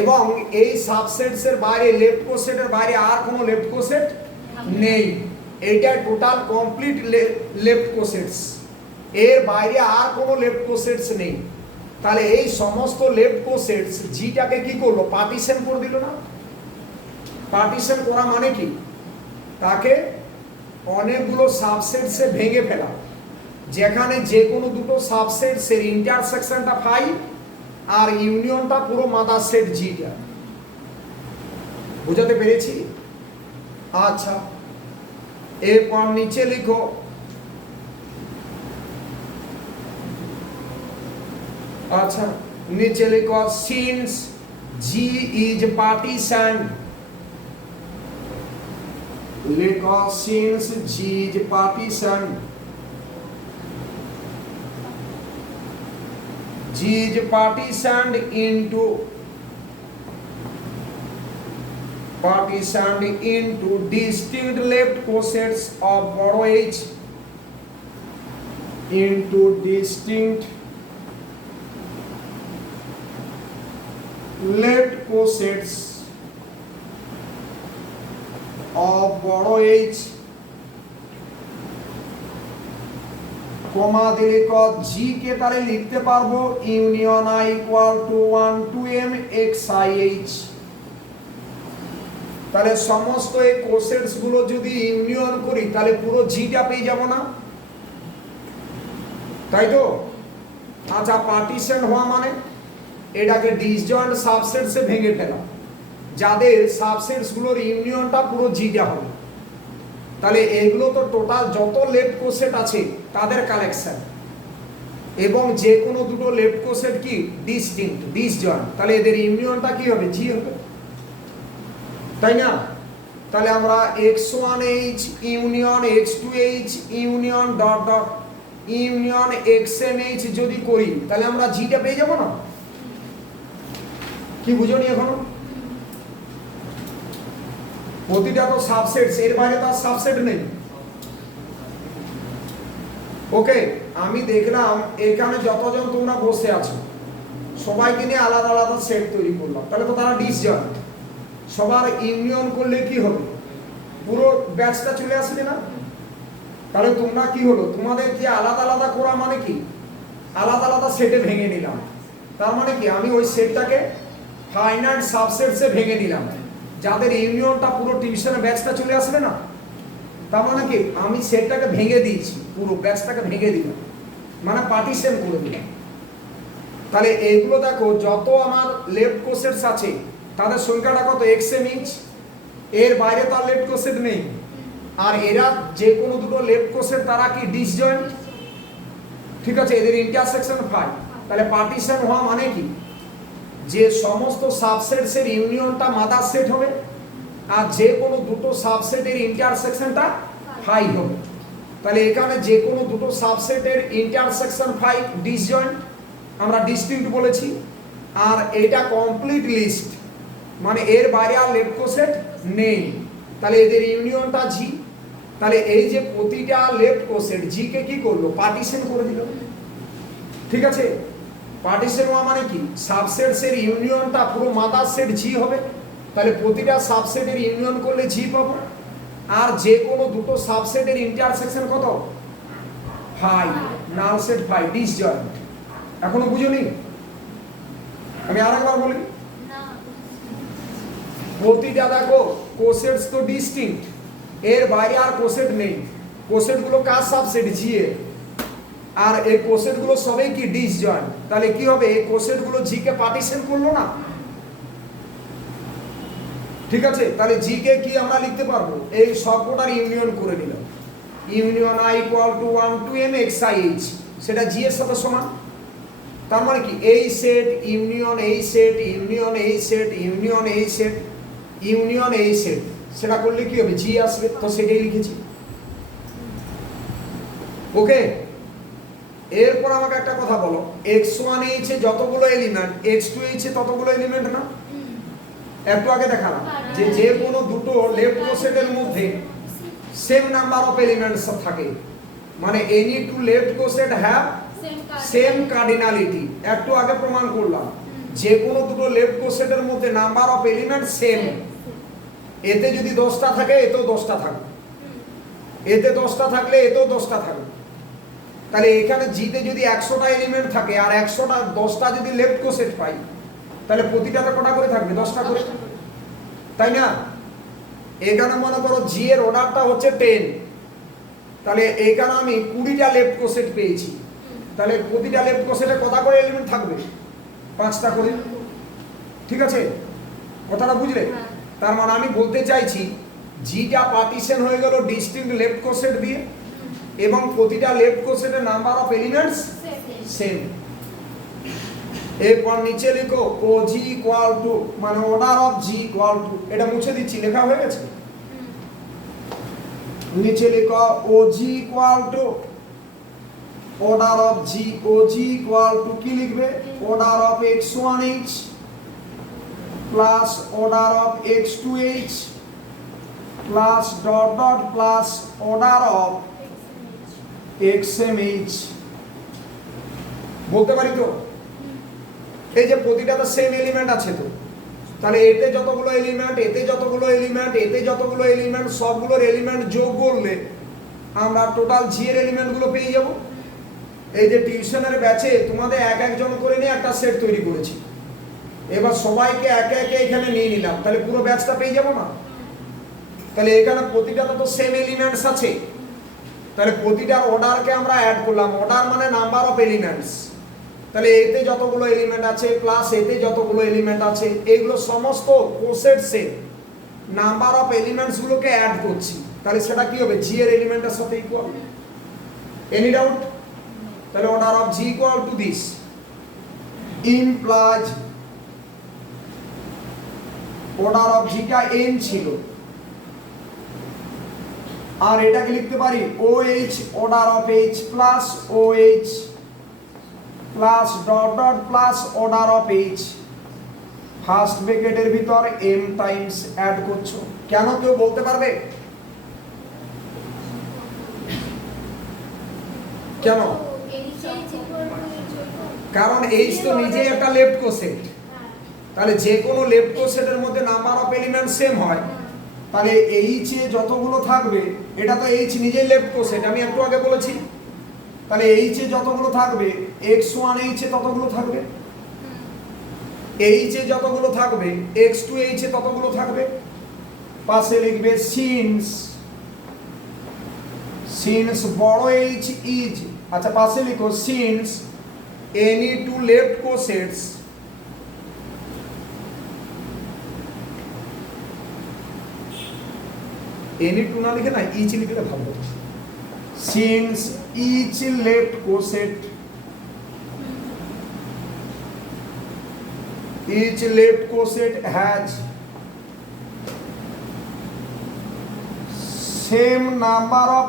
এবং এই সাবসেটসের বাইরে, লেফট কোসেটের বাইরে আর কোনো লেফট কোসেট নেই। এইটা টোটাল কমপ্লিট লেফট কোসেটস, এর বাইরে আর কোনো লেফট কোসেটস নেই। তাহলে এই সমস্ত লেফট কোসেটস জিটাকে কি করলো? পার্টিশন করে দিল না? পার্টিশন করা মানে কি? তাকে অনেকগুলো সাবসেটসে ভেঙে ফেলা, যেখানে যে কোনো দুটো সাবসেটসের ইন্টারসেকশনটা ফাই আর ইউনিয়নটা পুরো মাদার সেট জিটা। বুঝাতে পেরেছি? আচ্ছা, এরপর নিচে লিখো, আচ্ছা নিচে লিখো, সিন্স জি ইজ পার্টিশন, লিখো since G is partition, G is partitioned into distinct left cosets of boro H, into distinct left cosets of boro H, কমা দিলে জি কে তাহলে লিখতে পারবো union I equal to 1 to m xih। তাহলে সমস্ত এই কোসেটস গুলো যদি ইউনিয়ন করি তাহলে পুরো জিটা পেয়ে যাব না? তাই তো? আচ্ছা, পার্টিশন হওয়া মানে এটাকে ডিসজয়েন্ট সাবসেটসে ভেঙে ফেলা, যাদের সাবসেটস গুলোর ইউনিয়নটা পুরো জিটা হবে। তাহলে এগুলো তো টোটাল যত লেফট কোসেট আছে তাদের কালেকশন, এবং যে কোনো দুটো লেফট কোসেট কি ডিসটিংক্ট, ডিসজয়েন্ট, তাহলে এদের ইউনিয়নটা কি হবে? জি হবে, তাই না? তাহলে আমরা x1h union x2h union dot dot union xmh যদি করি তাহলে আমরা জিটা পেয়ে যাব না? কি বুঝোনি এখনো? প্রতিটা তো সাবসেটস, এর বাইরে তো সাবসেট নেই। ওকে, আমি দেখলাম এখানে যতজন তোমরা বসে আছো সবাইকে নিয়ে আলাদা আলাদা সেট তৈরি করলাম, তাহলে তো তারা ডিসজয়েন্ট। সবার ইউনিয়ন করলে কি হবে? পুরো ব্যাচটা চলে আসবে না? তাহলে তোমরা কি হলো, তোমাদের যে আলাদা আলাদা করা মানে কি আলাদা আলাদা সেটে ভেঙে নিলাম। তার মানে কি আমি ওই সেটটাকে ফাইনাইট সাবসেটসে ভেঙে নিলাম, যাদের ইউনিয়নটা পুরো টিউশনের ব্যাচটা চলে আসবে না? তার মানে কি আমি সেটটাকে ভেঙে দিয়েছি, পুরো ব্যাচটাকে ভেঙে দিলাম, মানে পার্টিশন করে দিলাম। তাহলে এইগুলো দেখো, যত আমার লেফট কোসেটস আছে তাদের সংখ্যাটা কত? xmh, এর বাইরে তো আর লেফট কোসেট নেই। আর এরা যে কোনো দুটো লেফট কোসেট তারা কি ডিসজয়েন্ট, ঠিক আছে, এদের ইন্টারসেকশন ফাই। তাহলে পার্টিশন হওয়া মানে কি? যে সমস্ত সাবসেটসের ইউনিয়নটা মাদার সেট হবে, আর যে কোনো দুটো সাবসেটের ইন্টারসেকশনটা ফাই হবে। তাহলে এখানে যে কোনো দুটো সাবসেটের ইন্টারসেকশন ফাই ডিসজয়েন্ট, আমরা ডিস্টিংক্ট বলেছি। আর এটা কমপ্লিট লিস্ট, মানে এর বাইরে আর লেফট কোসেট নেই, তাহলে এদের ইউনিয়নটা জি। তাহলে এই যে প্রতিটা লেফট কোসেট জি কে কি করলো? পার্টিশন করে দিল, ঠিক আছে? পার্টিশন হওয়া মানে কি? সাবসেটসের ইউনিয়নটা পুরো মাদার সেট জি হবে, তাহলে প্রতিটা সাবসেটের ইউনিয়ন করলে জি পাবো। আর যে কোনো দুটো সাবসেটের ইন্টারসেকশন কত? Phi, null set phi, disjoint. এখনো বুঝোনি? আমি আরেকবার বলি, প্রতিটা দেখো কোসেটস তো ডিস্টিংক্ট, এর বাইরে আর কোসেট নেই। কোসেটগুলো কার সাবসেট? জি এর। আর এই কোসেটগুলো সবই কি ডিসজয়েন্ট, তাহলে কি হবে? এই কোসেটগুলো জি কে পার্টিশন করলো না, ঠিক আছে? তাহলে জি কে কি আমরা লিখতে পারবো? এই সবকটার ইউনিয়ন করে নিলাম, union I equal to 1 to m xih, সেটা জি এর সাথে সমান। তার মানে কি এই সেট ইউনিয়ন এই সেট ইউনিয়ন এই সেট ইউনিয়ন এই সেট ইউনিয়ন এই সেট, সেটা করলে কি হবে জি আসবে, তো সেটাই লিখেছি। ওকে, এরপর আমাকে একটা কথা বলো, x1 এ যতগুলো এলিমেন্ট x2 এ ততগুলো এলিমেন্ট না? একটু আগে দেখালাম যে যে কোনো দুটো লেফট কোসেটের মধ্যে সেম নাম্বার অফ এলিমেন্টস থাকে, মানে any two left coset have same cardinality. একটু আগে প্রমাণ করলাম যে কোনো দুটো লেফট কোসেটের মধ্যে নাম্বার অফ এলিমেন্ট সেম, এতে যদি 10টা থাকে এতেও 10টা থাকবে, এতে 10টা থাকলে এতেও 10টা থাকবে। তাহলে এখানে জিতে যদি 100টা এলিমেন্ট থাকে আর 100টা 10টা যদি লেফট কোসেট পাই, তাহলে প্রতিটাতে কটা করে থাকবে 10টা করে, তাই না? এখানে মনে করো জি এর অর্ডারটা হচ্ছে 10, তাহলে এখানে আমি 20টা লেফট কোসেট পেয়েছি, তাহলে প্রতিটা লেফট কোসেটে কটা করে এলিমেন্ট থাকবে 5টা করে। ঠিক আছে, কথাটা বুঝলে? তার মানে আমি বলতে চাইছি জিটা পার্টিশন হয়ে গেল ডিস্টিংক্ট লেফট কোসেট দিয়ে, এবং প্রতিটা লেফট কোসেটের নাম্বার অফ এলিমেন্টস সেম। এরপর নিচে লিখো ও জি ইকুয়াল টু, মানে order of G equal to, এটা মুছে দিচ্ছি, লেখা হয়ে গেছে। নিচে লিখো O G equal to order of G, O G equal to কি লিখবে order of x1h plus order of x2h plus dot dot plus order of xmh। বলতে পারি তো এই যে প্রতিটাতে সেম এলিমেন্ট আছে, তো তাহলে এতে যতগুলো এলিমেন্ট এতে যতগুলো এলিমেন্ট এতে যতগুলো এলিমেন্ট সবগুলোর এলিমেন্ট যোগ করলে আমরা টোটাল জি এর এলিমেন্টগুলো পেয়ে যাব। এই যে টিউশনের ব্যাচে তোমাদের এক একজন করে নিয়ে একটা সেট তৈরি করেছি, এবার সবাইকে একে একে এখানে নিয়ে নিলাম, তাহলে পুরো ব্যাচটা পেয়ে যাব না? তাহলে এখানে প্রতিটাতে তো সেম এলিমেন্টস আছে, তাহলে প্রতিটার অর্ডারকে আমরা অ্যাড করলাম, অর্ডার মানে নাম্বার অফ এলিমেন্টস, তাহলে এতে যতগুলো এলিমেন্ট আছে প্লাস এতে যতগুলো এলিমেন্ট আছে এগুলো সমস্ত কোসেটসে নাম্বার অফ এলিমেন্টস গুলোকে অ্যাড করছি, তাহলে সেটা কি হবে জি এর এলিমেন্টের সাথে ইকুয়াল। Any doubt? তাহলে order of G equal to this implies order of জিটা n ছিল, আর এটাকে লিখতে পারি OH order of H plus OH plus dot dot plus order of H, first ব্র্যাকেটের ভিতর m টাইমস অ্যাড করছো। কেন কেউ বলতে পারবে কেন? কারণ H তো নিজেই একটা লেফট কোসেট, তাহলে যে কোনো লেফট কোসেটের মধ্যে নাম্বার অফ এলিমেন্ট সেম হয়, তাহলে H এ যতগুলো থাকবে, এটা তো H নিজেই লেফট কোসেট, আমি একটু আগে বলেছি, তাহলে H এ যতগুলো থাকবে x1h এ ততগুলো থাকবে, H এ যতগুলো থাকবে x2h এ ততগুলো থাকবে। পাশে লিখবে সিন্স বড় H ইজ, আচ্ছা পাশে লিখো since any two left cosets any two না লিখে না ইচ লিখলে ভালো। Since each left coset each left coset has same number of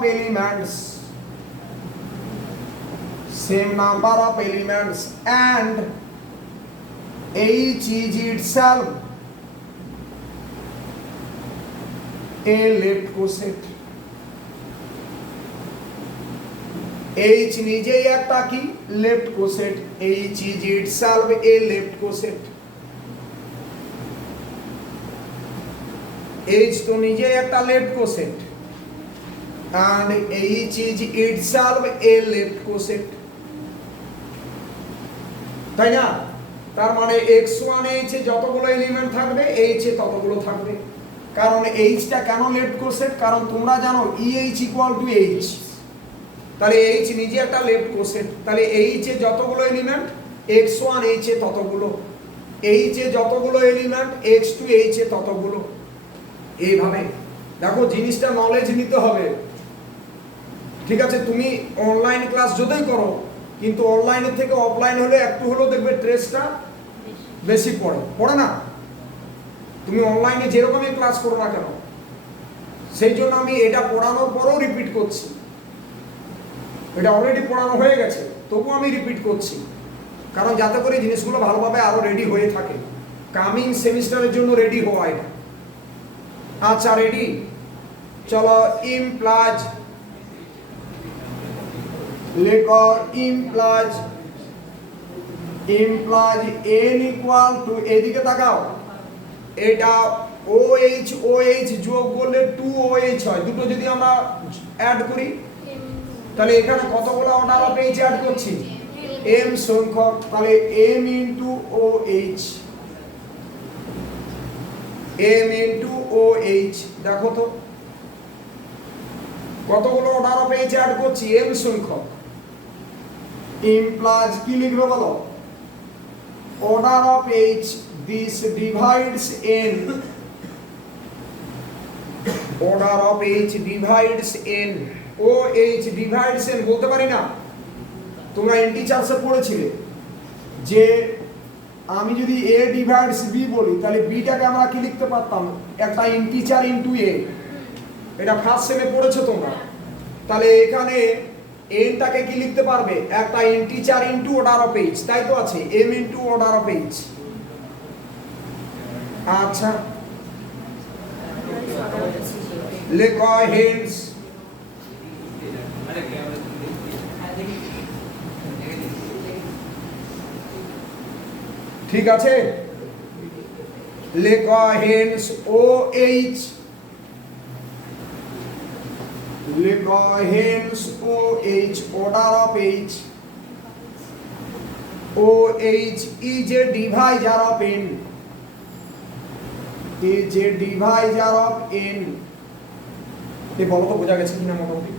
elements and H is itself a left coset। H নিজেই একটা কি left কোসেট, H is itself a left coset। H তো নিজেই একটা left কোসেট and H is itself a left coset, তাই না? তার মানে x1h এ যতগুলো এলিমেন্ট থাকবে H এ ততগুলো থাকবে। কারণ H টা কেন লেফট কোসেট? কারণ তোমরা জানো EH ইকুয়াল টু H, তাহলে H নিজে একটা লেফট কোসেট, তাহলে H এ যতগুলো এলিমেন্ট x1h এ ততগুলো, H এ যতগুলো এলিমেন্ট x2h এ ততগুলো। এইভাবে দেখো জিনিসটা নলেজ নিতে হবে, ঠিক আছে? তুমি অনলাইন ক্লাস যতই করো কিন্তু অনলাইনের থেকে অফলাইন হলে একটু হলেও দেখবে ট্রেসটা বেশি পড়ে না? তুমি অনলাইনে যেরকমই ক্লাস করো না কেন, সেই জন্য আমি এটা পড়ানোর পরেও রিপিট করছি। এটা অলরেডি পড়ানো হয়ে গেছে, তবুও আমি রিপিট করছি, কারণ যাতে করে জিনিসগুলো ভালোভাবে আরো রেডি হয়ে থাকে, কামিং সেমিস্টারের জন্য রেডি হওয়া এটা। আচ্ছা রেডি, চলো ইমপ্লাজ লেখো। ইমপ্লাজ n ইকুয়াল টু, এদিকে তাকাও, এটা OH OH যোগ করলে 2OH হয়, দুটো যদি আমরা অ্যাড করি তাহলে এখানে কতগুলো অর্ডার অফ H অ্যাড করছি? m সংখ্যক, তাহলে m into OH, m into OH। দেখো তো কতগুলো অর্ডার অফ H অ্যাড করছি? m সংখ্যক। ইমপ্লাজ কি লিখবে বলো? Order of H, this divides n, order of H divides n, OH divides n বলতে পারি না? তোমরা এন টিচার্সে পড়েছিলে যে আমি যদি a divides b বলি তাহলে b টাকে আমরা কি লিখতে পারতাম? একটা ইন্টিজার ইনটু a, এটা ফার্স্ট সেমে পড়েছো তোমরা। তাহলে এখানে n টাকে কি লিখতে পারবে? একটা integer into order of H, তাই তো আছে m into order of H। আচ্ছা লেখো হেন্স, ঠিক আছে? লেখো হেন্স OH, লেখো hence OH, order of H, OH is a divisor of n, is a divisor of n। এই বলো তো বোঝা গেছে কিনা মোটামুটি?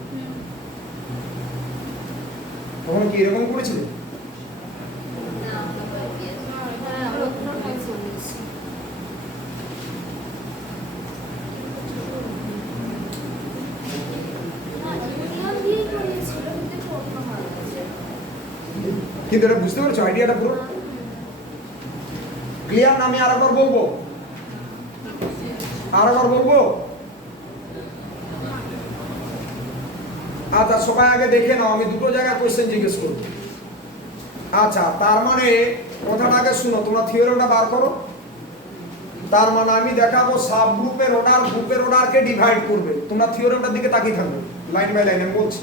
তখন কি এরকম করেছিলে? কিন্তু এটা বুঝতে পারছো আইডিয়াটা পুরো ক্লিয়ার না? আমি আরেকবার বলবো, আরেকবার বলবো। আচ্ছা সবাই আগে দেখে নাও, আমি দুটো জায়গায় কোশ্চেন জিজ্ঞেস করব। আচ্ছা তার মানে কথাটাকে শুনো, তোমরা থিওরিটা বার করো। তার মানে আমি দেখাবো সাব গ্রুপের অর্ডার গ্রুপের অর্ডারকে ডিভাইড করবে। তোমরা থিওরিটার দিকে তাকিয়ে থাকবে, লাইন বাই লাইন আমি বলছি।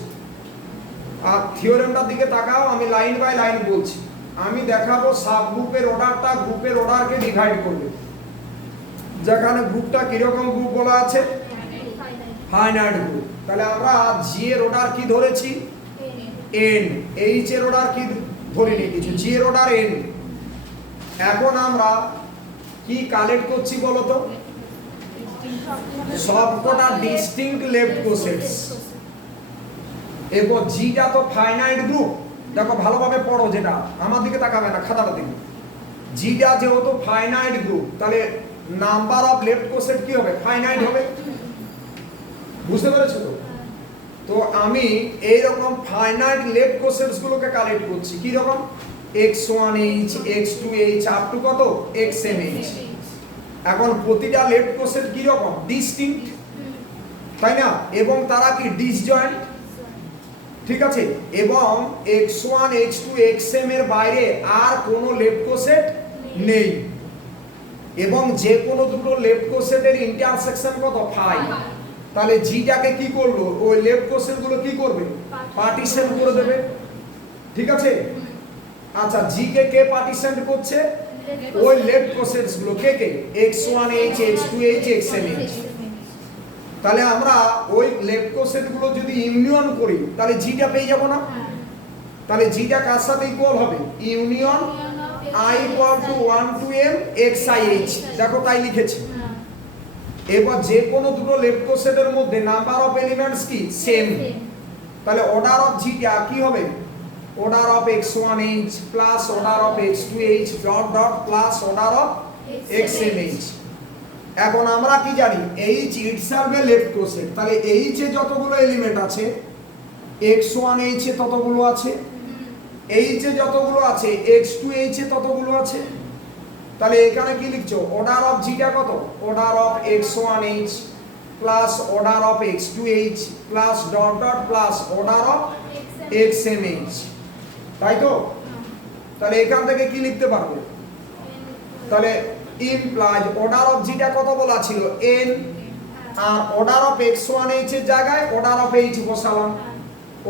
আর থিওরিটার দিকে তাকাও, আমি লাইন বাই লাইন বলছি। আমি দেখাবো সাব গ্রুপের অর্ডারটা গ্রুপের অর্ডারকে ডিভাইড করবে। যেখানে গ্রুপটা কিরকম গ্রুপ বলা আছে? Finite group. তাহলে আমরা জি এর অর্ডার কি ধরেছি? n। এইচ এর অর্ডার কি ধরে নিয়েছি? জি এর অর্ডার n। এখন আমরা কি কালেক্ট করছি বলো তো? সবকটা ডিস্টিংক্ট লেফট কোসেটস। এরপর জিটা তো ফাইনাইট গ্রুপ, দেখো ভালোভাবে পড়ো, যেটা আমার দিকে তাকাবে না, খাতাটা দিকে। জিটা যেহেতু ফাইনাইট গ্রুপ তাহলে নাম্বার অফ লেফট কোসেট কি হবে? ফাইনাইট হবে। বুঝতে পেরেছো তো? তো আমি এই রকম ফাইনাইট লেফট কোসেটস গুলোকে কালেক্ট করছি। কি রকম? x1h, x2h আপ টু কত? xmh। এখন প্রতিটা লেফট কোসেট কি রকম? ডিস্টিংক্ট, তাই না? এবং তারা কি ডিসজয়েন্ট, ঠিক আছে? এবং x1 x2 xm এর বাইরে আর কোনো লেফট কোসেট নেই। এবং যে কোনো দুটো লেফট কোসেটের ইন্টারসেকশন কত? 5। তাহলে জিটাকে কি করলো? ওই লেফট কোসেট গুলো কি করবে? পার্টিশন করে দেবে, ঠিক আছে? আচ্ছা জি কে কে পার্টিশন করছে? ওই লেফট কোসেটস গুলো কে কে? x1h, x2h, xmh। তাহলে আমরা ওই লেফট কোসেট গুলো যদি ইউনিয়ন করি তাহলে জিটা পেয়ে যাব না? তাহলে জিটা কার সাথে ইকুয়াল হবে? Union i equal to 1 to m xih। দেখো তাই লিখেছি। এবার যে কোনো দুটো লেফট কোসেটের মধ্যে নাম্বার অফ এলিমেন্টস কি? সেম। তাহলে অর্ডার অফ জিটা কি হবে? Order of x1h plus order of x2h dot dot plus order of xmh। এখন আমরা কি জানি? h itself a left coset. তাহলে h এ যতগুলো এলিমেন্ট আছে x1h এ ততগুলো আছে, এইচ এ যতগুলো আছে x2h এ ততগুলো আছে। তাহলে এখানে কি লিখছো, অর্ডার অফ জিটা কত, order of x1h plus order of x2h plus dot dot plus order of xmh, তাই তো? তাহলে এখান থেকে কি লিখতে পারবো, তাহলে ইমপ্লাইজ অর্ডার অফ জিটা কত বলা ছিল n, R order of x1h এর জায়গায় অর্ডার অফ h বসালাম,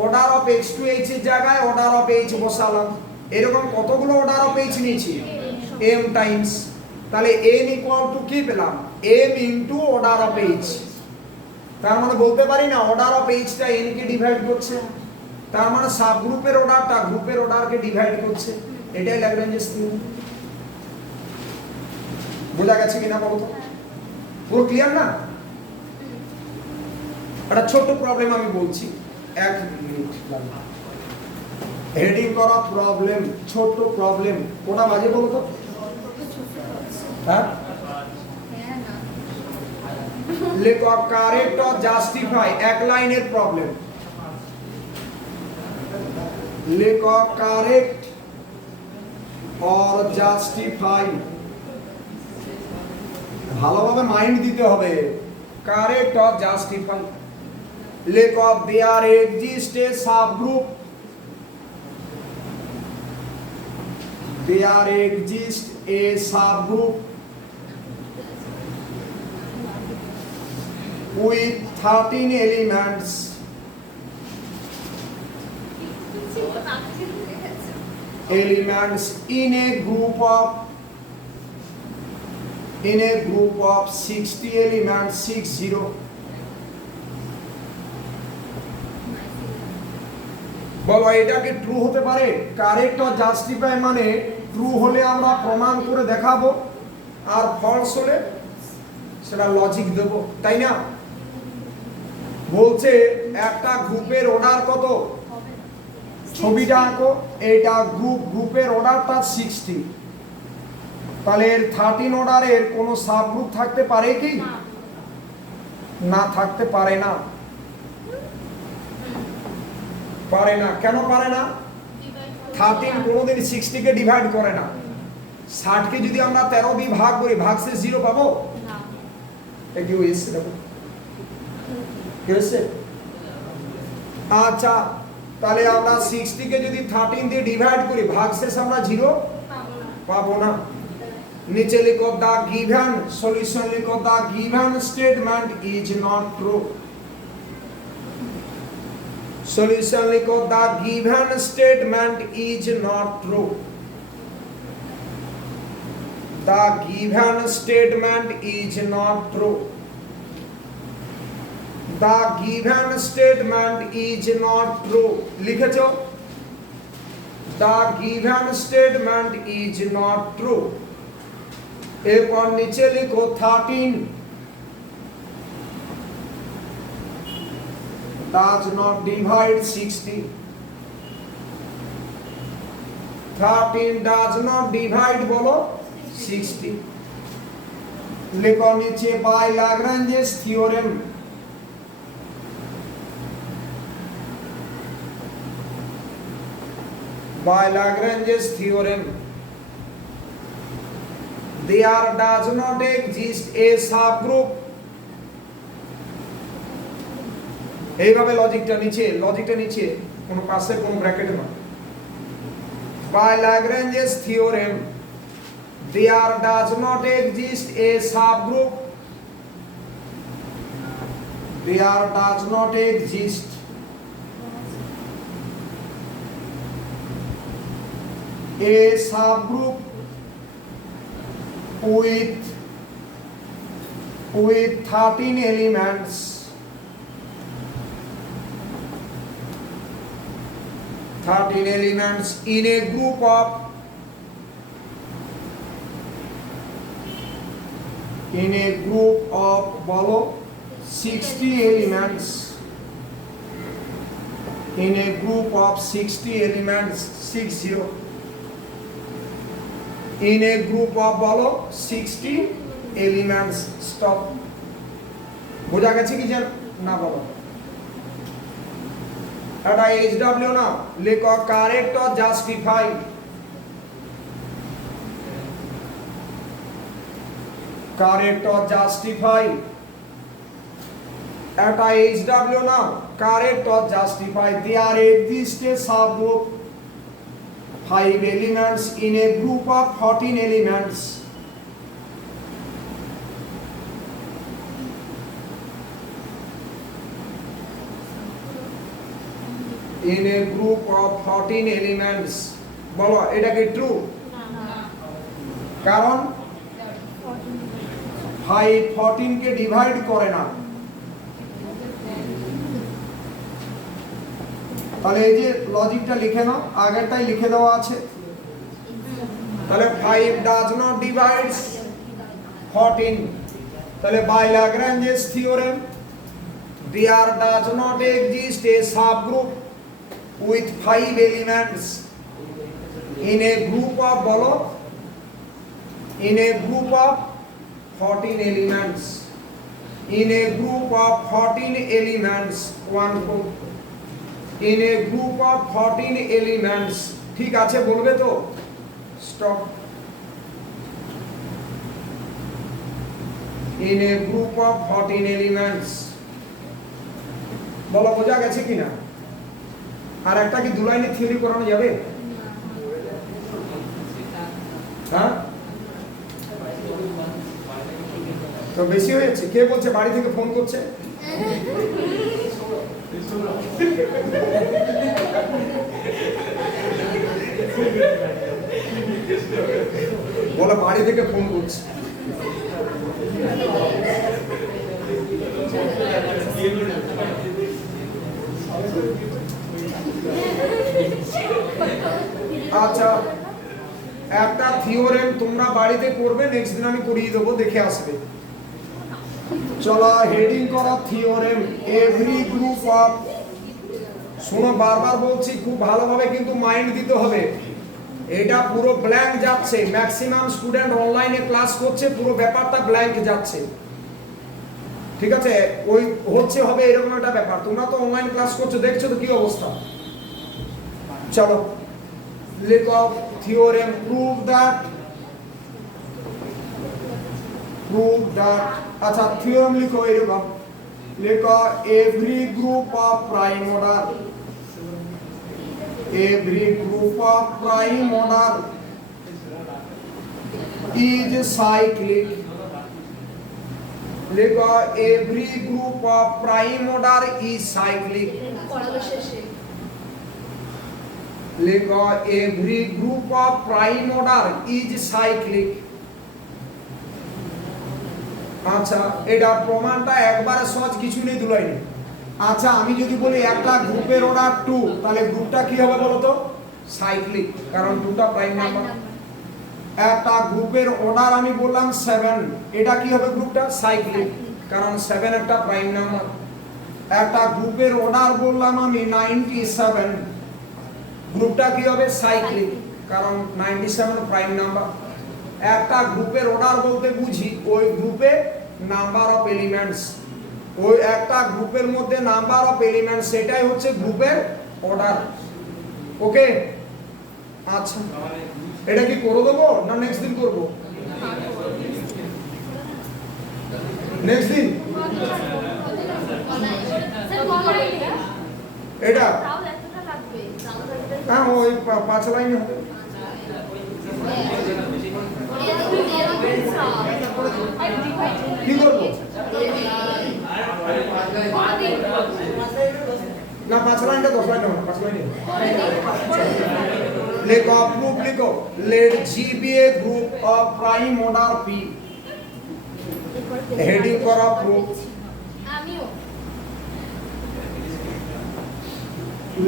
অর্ডার অফ x2h এর জায়গায় অর্ডার অফ h বসালাম। এরকম কতগুলো অর্ডার অফ h নিয়েছি, m টাইমস। তাহলে n ইকুয়াল টু কি পেলাম, m into order of h। তার মানে বলতে পারি না অর্ডার অফ h টা n কে ডিভাইড করছে, তার মানে সাবগ্রুপের অর্ডারটা গ্রুপের অর্ডারকে ডিভাইড করছে। এটাই ল্যাগ্রাঞ্জেস থিওরেম। বোঝা গেছে কিনা বলো তো? পুরো ক্লিয়ার না? একটা ছোট্ট প্রবলেম আমি বলছি, 1 মিনিট লাগবে। হেডিং করা প্রবলেম, ছোট্ট প্রবলেম। কোটা বাজে বলো তো? হ্যাঁ, লেখো কারেক্ট অর জাস্টিফাই, এক লাইনের প্রবলেম। লেখো কারেক্ট অর জাস্টিফাই, ভালোভাবে মাইন্ড দিতে হবে। Correct or justify. লেখো there exist a subgroup, there exists a subgroup with 13 elements in a group of 60 elements, 60। বলো এটা কি ট্রু হতে পারে? কারেক্ট অর জাস্টিফাই মানে ট্রু হলে আমরা প্রমাণ করে দেখাবো, আর ফলস হলে সেটা লজিক দেব, তাই না? বলছে একটা গ্রুপের অর্ডার কত, ছবিটা আঁকো, এটা গ্রুপের অর্ডারটা 60। তাহলে এর 13 অর্ডারের কোন সাবগ্রুপ থাকতে পারে কি? না, থাকতে পারে না। পারে না। কেন পারে না? 13 কোনোদিন 60 কে ডিভাইড করে না। 60 কে যদি আমরা 13 দিয়ে ভাগ করি, ভাগশেষ 0 পাবো না। এটা কি হয়েছে দেখো, কি হয়েছে? আচ্ছা, তাহলে আমরা 60 কে যদি 13 দিয়ে ডিভাইড করি, ভাগশেষ আমরা 0 পাবো না। নিচে লিখো দা গিভেন সলিউশন, লিখো the given statement is not true. Solution लिखो the given statement is not true. The given statement is not true. The given statement is not true. লিখেছো? The given statement is not true. এরপর নিচে লিখো 13 does not divide 60. 13 does not divide বলো 60। লেখো নিচে by Lagrange's theorem. By Lagrange's theorem, there does not exist a subgroup. এইভাবে লজিকটা নিচে কোন পাশে কোন ব্র্যাকেটে না। By Lagrange's theorem, there does not exist a subgroup. There does not exist a subgroup with 13 elements in a group of বলো 60 elements, in a group of 60 elements, 60 in a group of বলো 60 elements। Stop. বোঝা গেছে কি না বলো? এটা HW না, লেখো correct or justified. Correct or justified, এটা HW না, correct or justified. There exist a subgroup 5 elements in a group of 14 elements. In a group of 14 elements, বলো এটা কি ট্রু? কারণ 5 14 কে ডিভাইড করে না। তাহলে এই যে লজিকটা লিখে নাও, আগেরটাই লিখে দেওয়া আছে। তাহলে 5 does not divide 14। তাহলে by Lagrange's theorem there does not exist a subgroup with 5 elements in a group of, বলো, in a group of 14 elements, in a group of 14 elements, one group, in a group of 14 elements। ঠিক আছে বলবে তো? Stop. in a group of 14 elements, বলো বোঝা গেছে কিনা? আর একটা কি দু লাইনে থিওরি করানো যাবে? হ্যাঁ, তো বেশি হয়েছে। কে বলছে বাড়ি থেকে ফোন করছে? বলো বাড়ি থেকে ফোন করছে। আচ্ছা, একটা থিওরেম তোমরা বাড়িতে করবে, নেক্সট দিন আমি করিয়ে দেবো, দেখে আসবে। চলো হেডিং করো থিওরেম এভরি গ্রুপ অফ। শোনো, বারবার বলছি খুব ভালোভাবে কিন্তু মাইন্ড দিতে হবে। এটা পুরো ব্ল্যাঙ্ক যাচ্ছে, ম্যাক্সিমাম স্টুডেন্ট অনলাইনে ক্লাস করছে, পুরো ব্যাপারটা ব্ল্যাঙ্ক যাচ্ছে। ঠিক আছে, ওই হচ্ছে হবে এরকম একটা ব্যাপার। তোমরা তো অনলাইন ক্লাস করছো, দেখছো তো কি অবস্থা। চলো লেখো থিওরেম প্রুভ দ্যাট, আচ্ছা থিওরেম লিখো এরকম, লেখো every group of prime order, every group of prime order is cyclic। লেখো every group of prime order is cyclic। লেখো every group of prime order is cyclic। আচ্ছা, এটা প্রমাণটা একবারে সহজ, কিছু নেই দু লাইনে। আচ্ছা, আমি যদি বলি একটা গ্রুপের অর্ডার 2, তাহলে গ্রুপটা কি হবে বলো তো? সাইক্লিক, কারণ 2টা প্রাইম নাম্বার। একটা গ্রুপের অর্ডার আমি বললাম 7, এটা কি হবে গ্রুপটা? সাইক্লিক, কারণ 7 একটা প্রাইম নাম্বার। একটা গ্রুপের অর্ডার বললাম আমি 97, গ্রুপটা কি হবে? সাইক্লিক, কারণ 97 প্রাইম নাম্বার। একটা গ্রুপের অর্ডার বলতে বুঝি ওই গ্রুপে নাম্বার অফ এলিমেন্টস, ওই একটা গ্রুপের মধ্যে নাম্বার অফ এলিমেন্টস, সেটাই হচ্ছে গ্রুপের অর্ডার। ওকে, আচ্ছা এটা কি করে দেবো না নেক্সট দিন করব? নেক্সট দিন এটা, হ্যাঁ ওই 5 লাইনে হবে। কি করবো না, 5 লাইনটা 10 লাইন হবে না, 5 লাইনে। লেখো প্রুফ, লিখো let G be a group of prime order P। Heading করো প্রুফ। আমিও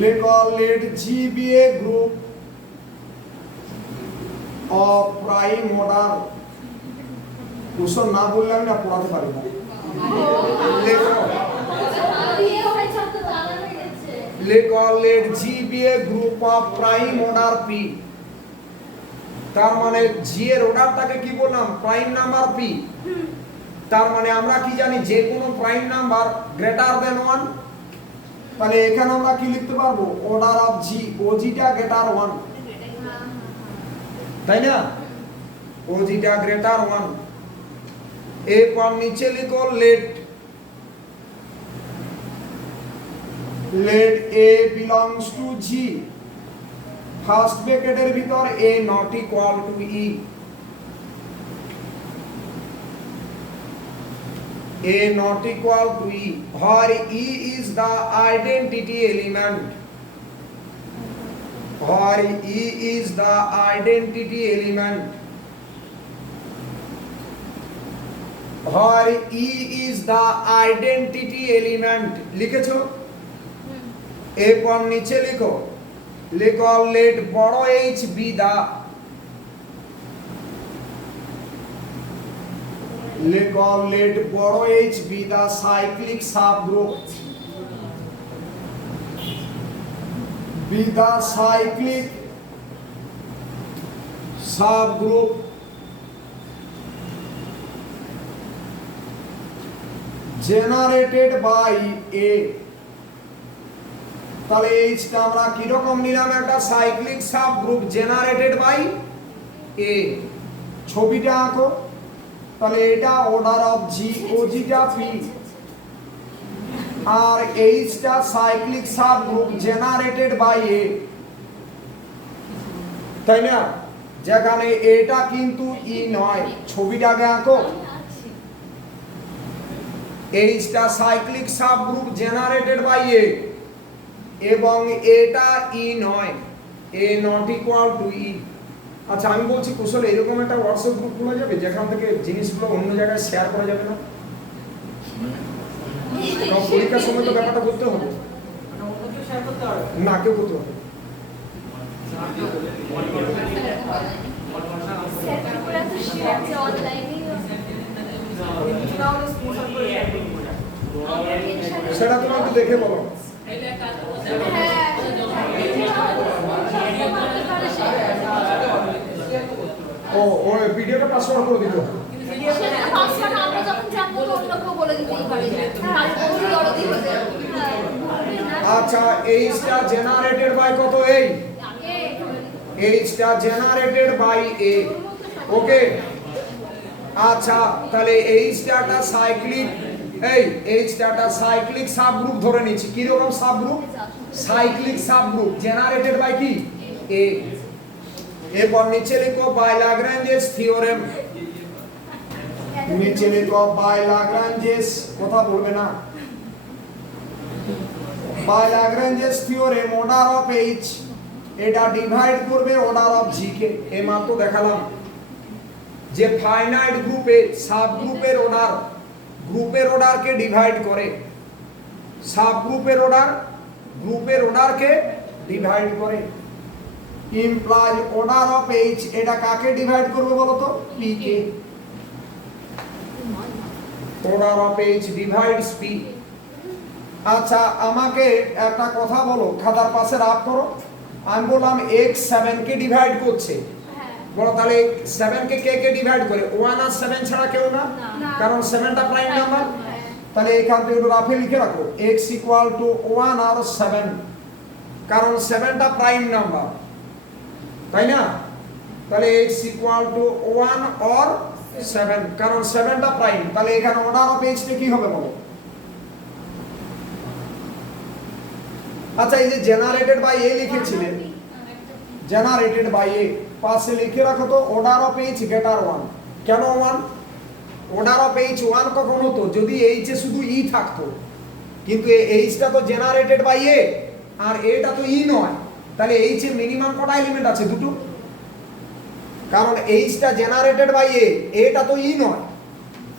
লেখো let G be a group of prime order। কুশল না বললে আমি না পড়াতে পারি না। লেখো লেখো let G be a group of prime order P। তার মানে G এর অর্ডারটাকে কি বললাম? Prime number P। তার মানে আমরা কি জানি? যে কোনো প্রাইম নাম্বার গ্রেটার দেন 1, তাহলে এখানে আমরা কি লিখতে পারবো অর্ডার অফ জি ওজিটা গ্রেটার 1 তাই না ওজিটা গ্রেটার 1 এরপর নিচে লিখো let a belongs to G first ব্র্যাকেটের ভিতর a not equal to E a not equal to E where E is the identity element where E is the identity element where E is the identity element লিখেছো এরপর নিচে লিখো let বড় H be the let বড় H be the cyclic subgroup be the cyclic subgroup generated by A তাহলে এইচটা আমরা কি রকম নিলাম একটা cyclic subgroup generated by a ছবিটা আঁকো তাহলে এটা অর্ডার অফ জি ওজিটা পি আর এইচটা cyclic subgroup generated by a তাই না যেখানে এটা কিন্তু ই নয় ছবিটাকে আঁকো এইচটা cyclic subgroup generated by a এবং এটা ই নয় a not equal to E আচ্ছা আমি বলছি কুশল এরকম একটা হোয়াটসঅ্যাপ গ্রুপ খোলা যাবে যেখান থেকে জিনিসগুলো অন্য জায়গায় শেয়ার করা যাবে না কারণ পরীক্ষার সময় তো ব্যাপারটা করতে হবে না কেউ করতে হবে সেটা তুমি একটু দেখে বলো ও ও ভিডিওটা পাসওয়ার্ড করে দিতে হবে সেটা পাসওয়ার্ড আমরা যখন জানবো অন্য কেউ বলে দিতেই পারে আর ওই দরদি হতে আচ্ছা এইচটা জেনারেটেড বাই কত এই এইচটা জেনারেটেড বাই এ ওকে আচ্ছা তাহলে এইচটা একটা সাইক্লিক এইচটা একটা সাইক্লিক সাবগ্রুপ ধরে নিচ্ছি কি রকম subgroup cyclic subgroup generated by কি এ এরপর নিচে লিখো বাই ল্যাগ্রাঞ্জেস থিওরেম নিচে লিখো বাই ল্যাগ্রাঞ্জেস কথা বলবে না by Lagrange's theorem order of H এটা ডিভাইড করবে অর্ডার অফ জি কে এই মাত্র দেখালাম যে ফাইনাইট গ্রুপে সাবগ্রুপের অর্ডারকে ডিভাইড করে সাবগ্রুপের গ্রুপের অর্ডারকে ডিভাইড করে ইমপ্লাইজ অর্ডার অফ এইচ এটা কাকে ডিভাইড করবে বলো তো P K order of H divides P আচ্ছা আমাকে একটা কথা বলো খাতার পাশে রাখ করো আমি বললাম x 7 কে ডিভাইড করছে বলো তাহলে 7 কে কে ডিভাইড করে 1 আর 7 ছাড়া কেউ না কারণ 7টা প্রাইম নাম্বার তাহলে এখান থেকে একটু রাফে লিখে রাখো x ইকুয়াল টু 1 আর 7 কারণ 7টা প্রাইম নাম্বার তাই না তাহলে x ইকুয়াল টু 1 অর 7 কারণ 7টা প্রাইম তাহলে এখানে অর্ডার অফ h টা কি হবে বলো আচ্ছা এই যে জেনারেটেড বাই এ লিখেছিলেন জেনারেটেড বাই এ পাশে লিখে রাখো তো অর্ডার অফ এইচ গ্রেটার 1 কেন 1 অর্ডার অফ এইচ 1 কখন হতো যদি এইচ এ শুধু ই থাকতো কিন্তু এইচটা তো জেনারেটেড বাই এ আর এটা তো ই নয় তাহলে এইচ এর মিনিমাম কটা এলিমেন্ট আছে দুটো কারণ এইচটা জেনারেটেড বাই এ এটা তো ই নয়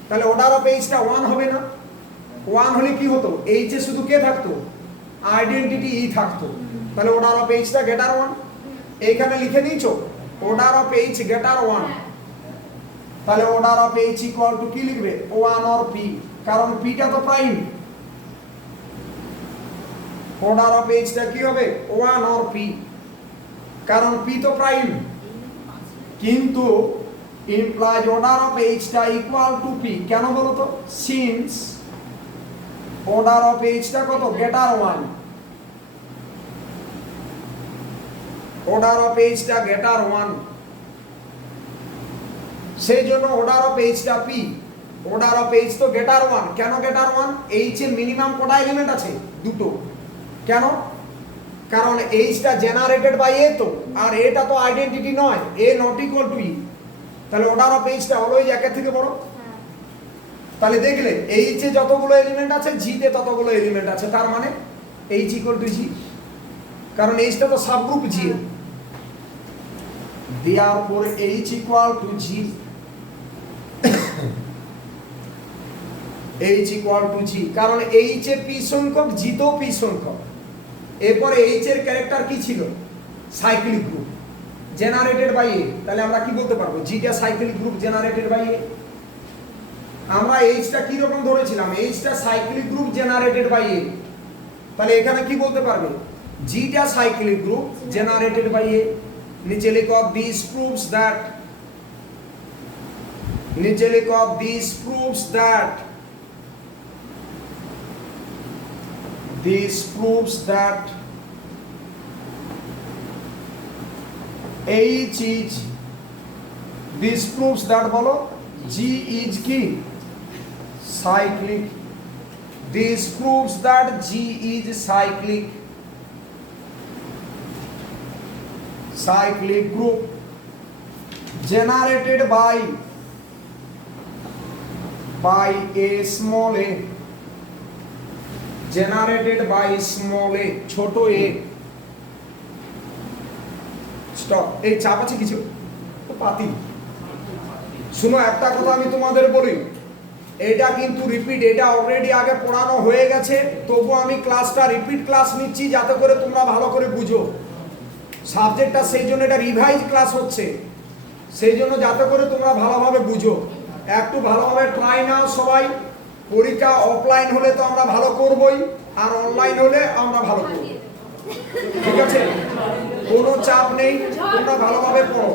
তাহলে অর্ডার অফ এইচটা 1 হবে না 1 হলে কি হতো এইচ এ শুধু কে থাকতো আইডেন্টিটি ই থাকতো তাহলে অর্ডার অফ এইচটা গ্রেটার 1 এইখানে লিখে নিয়েছো অর্ডার অফ এইচ গ্রেটার 1 তাহলে order of H equal to কি লিখবে 1 অর পি কারণ পিটা তো প্রাইম অর্ডার অফ এইচটা কি হবে 1 অর পি কারণ পি তো প্রাইম কিন্তু ইমপ্লাইজ অর্ডার অফ এইচটা ইকুয়াল টু পি কেন বলো তো সিন্স অর্ডার অফ এইচটা কত গ্রেটার 1 অর্ডার অফ এইচটা গ্রেটার 1, সেই জন্য অর্ডার অফ এইচটা পি। অর্ডার অফ এইচ তো গ্রেটার 1, কেন গ্রেটার 1? এইচ এর মিনিমাম কটা এলিমেন্ট আছে? দুটো। কেন? কারণ এইচটা জেনারেটেড বাই এ তো, আর এটা তো আইডেন্টিটি নয়, এ নট ইকুয়াল টু ই, তাহলে অর্ডার অফ এইচটা অলওয়েজ একের থেকে বড়। হ্যাঁ। তাহলে দেখলে এইচ এ যতগুলো এলিমেন্ট আছে জি তে ততগুলো এলিমেন্ট আছে, তার মানে এইচ ইকুয়াল টু জি, কারণ এইচটা তো সাবগ্রুপ জি এ। Therefore H equal to G, H equal to G, কারণ এইচ এ পি সংখ্যক, জি তো পি সংখ্যক। এরপরে এইচ এর ক্যারেক্টার কি ছিল? সাইক্লিক গ্রুপ জেনারেটেড বাই এ। তাহলে আমরা কি বলতে পারবো? জিটা সাইক্লিক গ্রুপ জেনারেটেড বাই এ। আমরা এইচটা কি রকম ধরেছিলাম? এইচটা সাইক্লিক গ্রুপ জেনারেটেড বাই এ। তাহলে এখানে কি বলতে পারবে? জিটা সাইক্লিক গ্রুপ জেনারেটেড বাই এ। নিচে লিখো দিস প্রুভস দ্যাট, নিচে লিখো this proves that, this proves that H is, this proves that বলো G is কি? Cyclic. This proves that G is cyclic. Cyclic group generated by a small a, generated by small a, ছোট a। Stop, এই চাপ আছে কিছু তো পাতি। শুনো একটা কথা আমি তোমাদের বলি, এটা কিন্তু রিপিট, এটা অলরেডি আগে পড়ানো হয়ে গেছে, তবু আমি ক্লাসটা রিপিট ক্লাস নিচ্ছি যাতে করে তোমরা ভালো করে বুঝো সাবজেক্টটা, সেই জন্য এটা রিভাইজ ক্লাস হচ্ছে, সেই জন্য যাতে করে তোমরা ভালোভাবে বুঝো। একটু ভালোভাবে ট্রাই নাও সবাই। পরীক্ষা অফলাইন হলে তো আমরা ভালো করবই, আর অনলাইন হলে আমরা ভালো করব, ঠিক আছে? কোনো চাপ নেই, তোমরা ভালোভাবে পড়ো।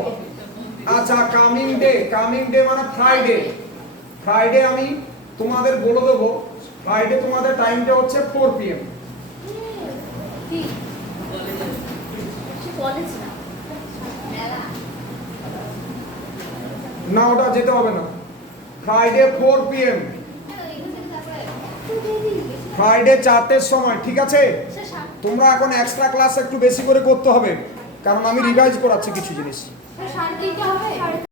আচ্ছা, কামিং ডে, কামিং ডে মানে ফ্রাইডে। ফ্রাইডে আমি তোমাদের বলে দেবো, ফ্রাইডে তোমাদের টাইমটা হচ্ছে 4 PM। ঠিক। কলেজ না, মেলা। না, ওটা যেতে হবে না। ফ্রাইডে 4 PM, ফ্রাইডে 4টের সময়, ঠিক আছে? তোমরা এখন এক্সট্রা ক্লাস একটু বেশি করে করতে হবে, কারণ আমি রিভাইজ করাচ্ছি কিছু জিনিস। শান্তিটা হবে।